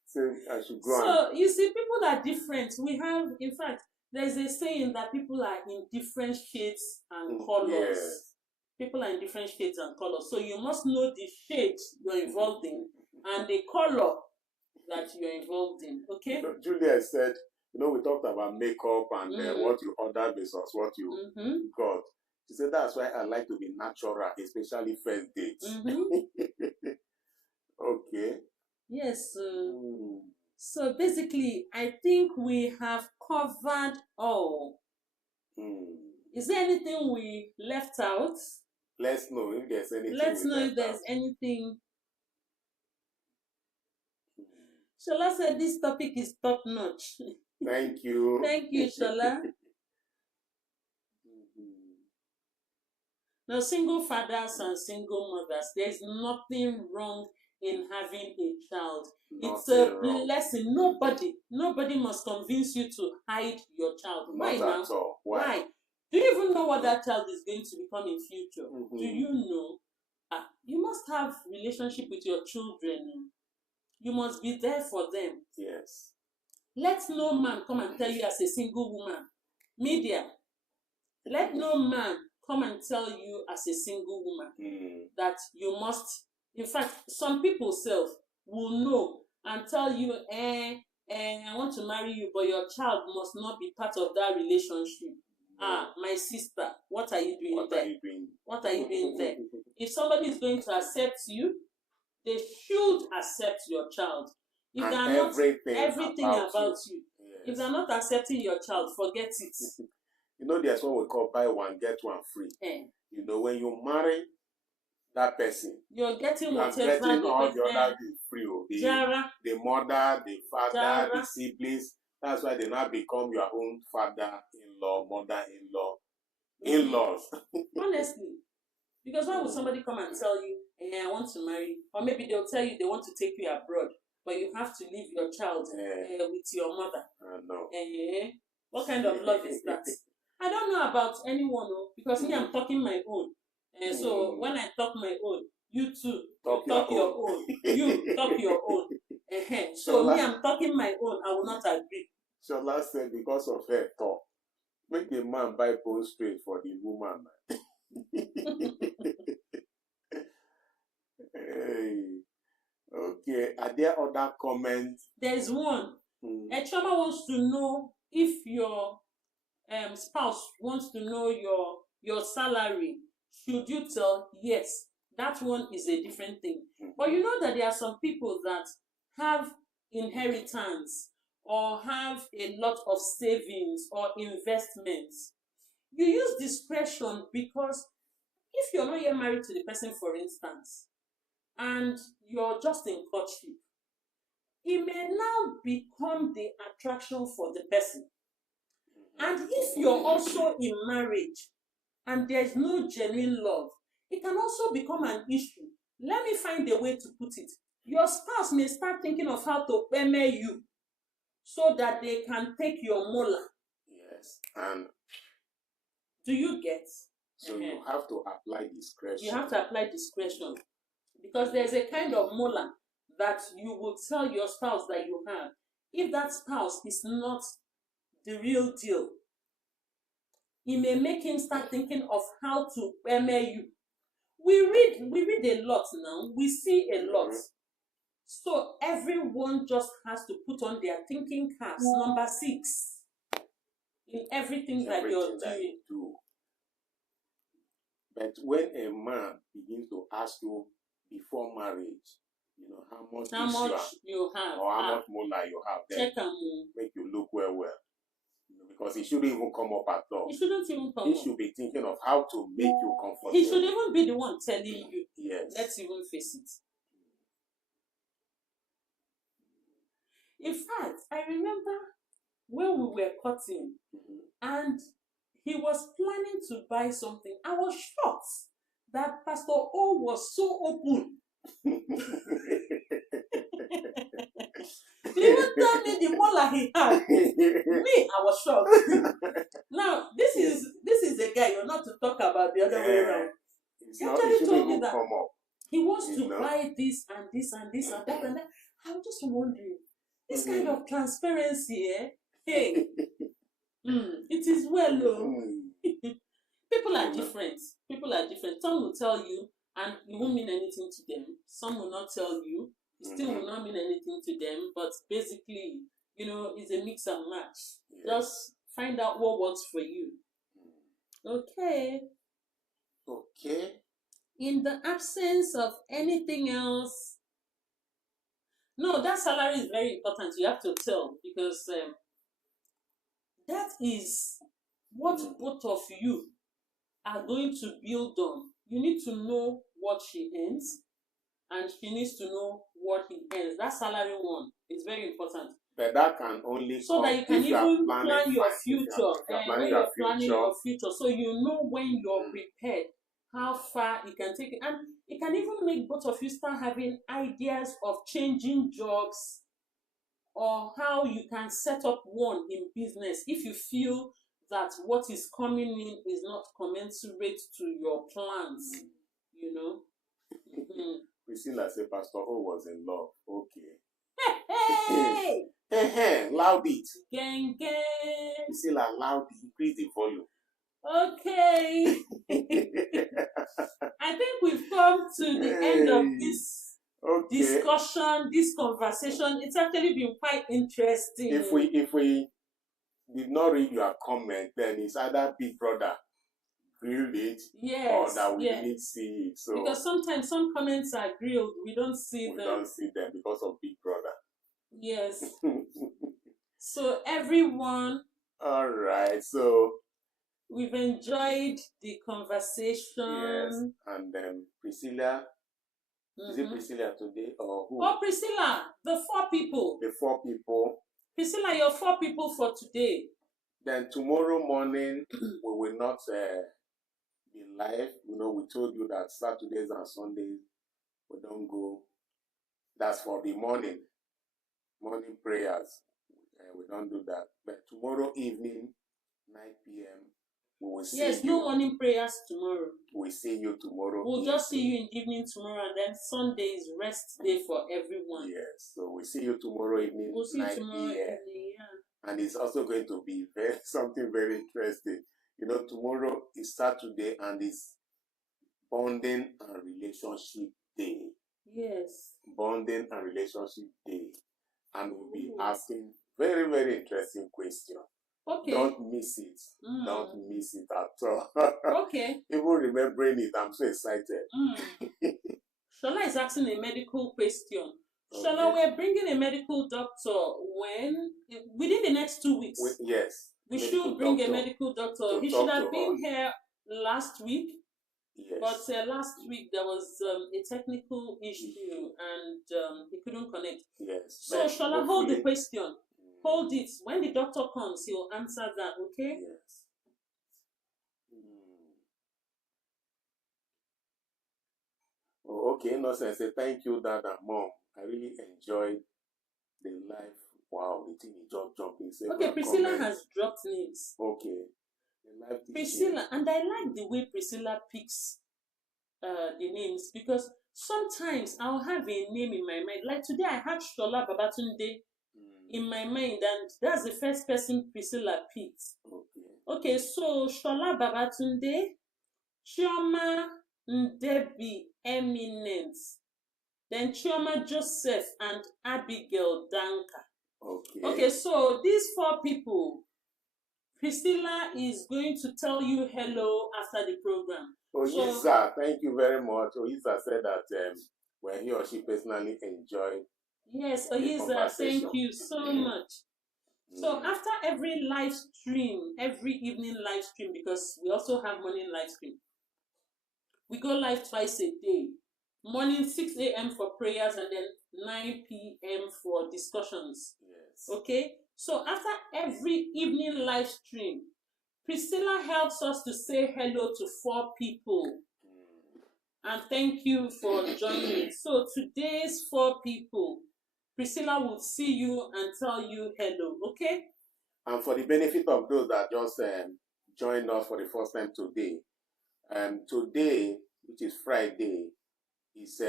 So I should go. So you see, people are different. We have, in fact, there's a saying that people are in different shades and colors. Yes. People are in different shades and colors. So you must know the shade you're involved in and the color that you're involved in. Okay? Julia said, we talked about makeup and what you ordered versus what you got. She said that's why I like to be natural, especially first dates. Okay. Yes. So basically, I think we have covered all. Is there anything we left out? Let's know if there's anything. Let's know if there's anything. Shola said this topic is top notch. Thank you. Thank you, Shola. Now, single fathers and single mothers, there's nothing wrong in having a child. It's a blessing. Nobody must convince you to hide your child. Why now? Why? Do you even know what that child is going to become in future? Do you know? You must have relationship with your children. You must be there for them. Yes. Let no man come and tell you as a single woman. Media. Let no man come and tell you as a single woman that you must. In fact, some people will know and tell you, I want to marry you, but your child must not be part of that relationship. My sister, what are you doing there? What are you doing there? If somebody is going to accept you, they should accept your child. If they are not everything about you. Yes. If they are not accepting your child, forget it. There's what we call buy one, get one free. When you marry that person, you're getting all the other free. The mother, the father, the siblings. That's why they now become your own father-in-law, mother-in-law, in-laws. Honestly. Because why would somebody come and tell you, I want to marry? Or maybe they'll tell you they want to take you abroad, but you have to leave your child with your mother. No. What kind of love is that? I don't know about anyone, because me, I'm talking my own. So when I talk my own, You too. Talk You talk your your own. You talk your own. So me, I'm talking my own. I will not agree. Shola said because of her talk, make the man buy bone straight for the woman. Hey. Okay, are there other comments? There's one. A Chioma wants to know if your spouse wants to know your salary. Should you tell? Yes, that one is a different thing. But you know that there are some people that have inheritance or have a lot of savings or investments. You use discretion because if you're not yet married to the person, for instance, and you're just in courtship, it may now become the attraction for the person. And if you're also in marriage and there's no genuine love, it can also become an issue. Let me find a way to put it. Your spouse may start thinking of how to payment you so that they can take your mola. Yes, and do you get? So you have to apply discretion. You have to apply discretion because there's a kind of mola that you will tell your spouse that you have. If that spouse is not the real deal, it may make him start thinking of how to payment you. We read a lot now. We see a lot. So everyone just has to put on their thinking caps, number 6, in everything that you're doing. But when a man begins to ask you before marriage, you know, how much you have, or how much mola you have, then make you look well. You know, because he shouldn't even come up at all. He shouldn't even come He up. should be thinking of how to make you comfortable. He should even be the one telling you. Yes. Let's even face it. In fact, I remember when we were cutting and he was planning to buy something. I was shocked that Pastor O was so open. He would tell me the mola he had. Me, I was shocked. Now, this is a guy you're not to talk about the other way around. He actually told me that he wants to buy this and this and this and that and that. I was just wondering, this kind of transparency, hey, it is well, though. People are different. People are different. Some will tell you and it won't mean anything to them. Some will not tell you. It still will not mean anything to them. But basically, you know, it's a mix and match. Just find out what works for you. Okay. Okay. In the absence of anything else, no, that salary is very important. You have to tell because that is what both of you are going to build on. You need to know what she earns and she needs to know what he earns. That salary one is very important. But that can only so that you can even plan your future. When you're planning your future, so you know when you're prepared, how far you can take it. And it can even make both of you start having ideas of changing jobs or how you can set up one in business if you feel that what is coming in is not commensurate to your plans, you know. Priscilla said Pastor O was in love. Okay. Hey! Loud it. Gang, gang. Priscilla, loud it. Increase the volume. Okay. I think we've come to the end of this discussion, this conversation. It's actually been quite interesting. If we did not read your comment, then it's either Big Brother grilled it, or that we didn't see it. So because sometimes some comments are grilled, we don't see them. We don't see them because of Big Brother. Yes. So everyone. All right. So we've enjoyed the conversation. Yes. And Priscilla. Is it Priscilla today or who? Oh, Priscilla, the 4 people. The 4 people. Priscilla, your 4 people for today. Then tomorrow morning we will not be live. You know, we told you that Saturdays and Sundays we don't go. That's for the morning prayers. We don't do that. But tomorrow evening, 9 p.m., We will see Yes, you. no morning prayers tomorrow. We'll see you tomorrow. We'll just see you in the evening tomorrow, and then Sunday is rest day for everyone. Yes, so we'll see you tomorrow evening. We'll see you 9 tomorrow p.m. evening, yeah. And it's also going to be something very interesting. You know, tomorrow is Saturday and it's Bonding and Relationship Day. Yes. Bonding and Relationship Day. And we'll be asking very, very interesting questions. Okay. Don't miss it. Don't miss it at all. Okay. Even remembering it, I'm so excited. Shola is asking a medical question. Okay. Shola, we're bringing a medical doctor when? Within the next 2 weeks. Yes. We should bring a medical doctor. He should have been here last week. Yes. But last week there was a technical issue and he couldn't connect. Yes. So Shola, hold the question. Hold it. When the doctor comes, he'll answer that, okay? Yes. Oh, okay, Innocent, say thank you, Dad and Mom. I really enjoyed the life. Wow, the thing is just jumping. Okay, Priscilla has dropped names. Okay. Priscilla, and I like the way Priscilla picks the names, because sometimes I'll have a name in my mind. Like today, I had Shola Babatunde in my mind, and that's the first person Priscilla picked. Okay, so Shola Babatunde, Chioma Ndebi Eminence, then Chioma Joseph and Abigail Danka. Okay, so these 4 people, Priscilla is going to tell you hello after the program. Oyisa, thank you very much. Oyisa said that when he or she personally enjoyed. Yes, Oyisa, thank you so much. So after every live stream, every evening live stream, because we also have morning live stream, we go live twice a day. Morning 6 a.m. for prayers and then 9 p.m. for discussions. Yes. Okay? So after every evening live stream, Priscilla helps us to say hello to 4 people. And thank you for joining. So today's 4 people, Priscilla will see you and tell you hello, okay? And for the benefit of those that just joined us for the first time today, today, which is Friday, is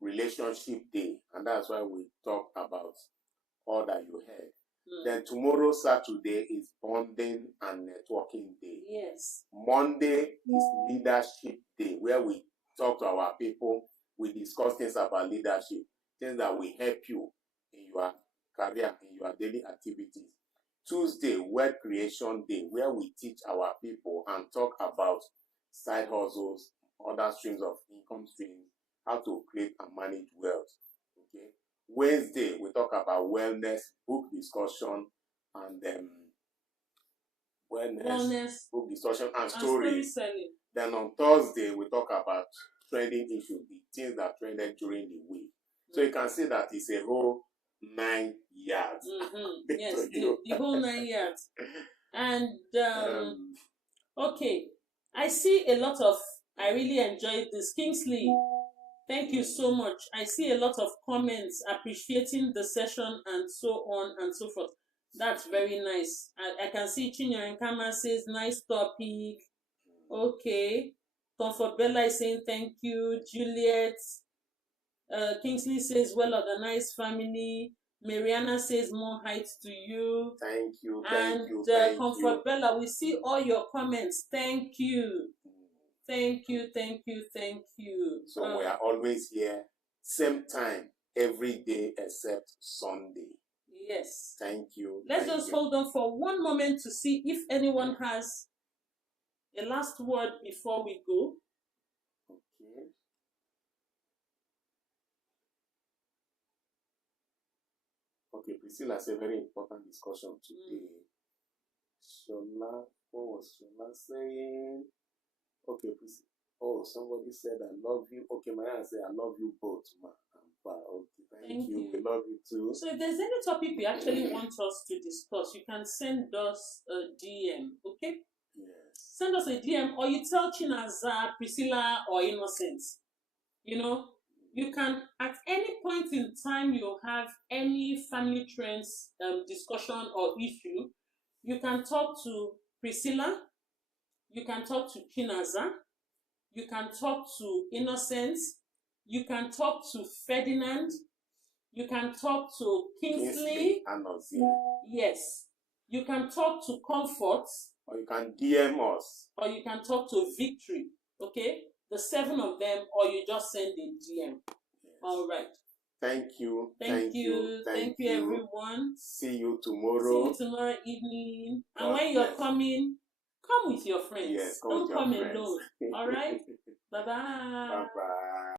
Relationship Day. And that's why we talk about all that you heard. Then tomorrow, Saturday, is Bonding and Networking Day. Yes. Monday is Leadership Day, where we talk to our people. We discuss things about leadership, things that will help you in your career, in your daily activities. Tuesday, Word Creation Day, where we teach our people and talk about side hustles, other streams of income streams, how to create and manage wealth. Okay. Wednesday, we talk about wellness, book discussion, and wellness, book discussion, and stories. Then on Thursday, we talk about trending issues, the things that trended during the week. So you can see that it's a whole 9 yards. Yes, the whole 9 yards. And okay, I see a lot of, I really enjoyed this. Kingsley, thank you so much. I see a lot of comments appreciating the session and so on and so forth. That's very nice. I can see Chinyere Nkama says, nice topic. Okay. Comfort Bella is saying thank you. Juliet. Kingsley says, well organized family. Mariana says, more heights to you. Thank you. And Comfort Bella, we see all your comments. Thank you. Thank you. So we are always here, same time, every day except Sunday. Yes. Thank you. Let's just hold on for one moment to see if anyone has a last word before we go. Okay. Okay, Priscilla has a very important discussion today. Shola, what was Shola saying? Okay, please. Oh, somebody said, I love you. Okay, Marianne said, I love you both, ma and pa. Okay, thank you. We love you too. So if there's any topic you actually want us to discuss, you can send us a DM, okay? Yes. Send us a DM, or you tell Chinaza, Priscilla, or Innocent. You know, you can, at any point in time you have any family trends discussion or issue, you can talk to Priscilla, You can talk to Chinaza. You can talk to Innocence. You can talk to Ferdinand. You can talk to Kingsley. Yes. You can talk to Comfort. Or you can DM us. Or you can talk to Victory. Okay? The 7 of them, or you just send a DM. Yes. All right. Thank you. Thank you, everyone. See you tomorrow. See you tomorrow evening. And when you're coming, come with your friends. Yes, don't come alone. All right? Bye-bye. Bye-bye.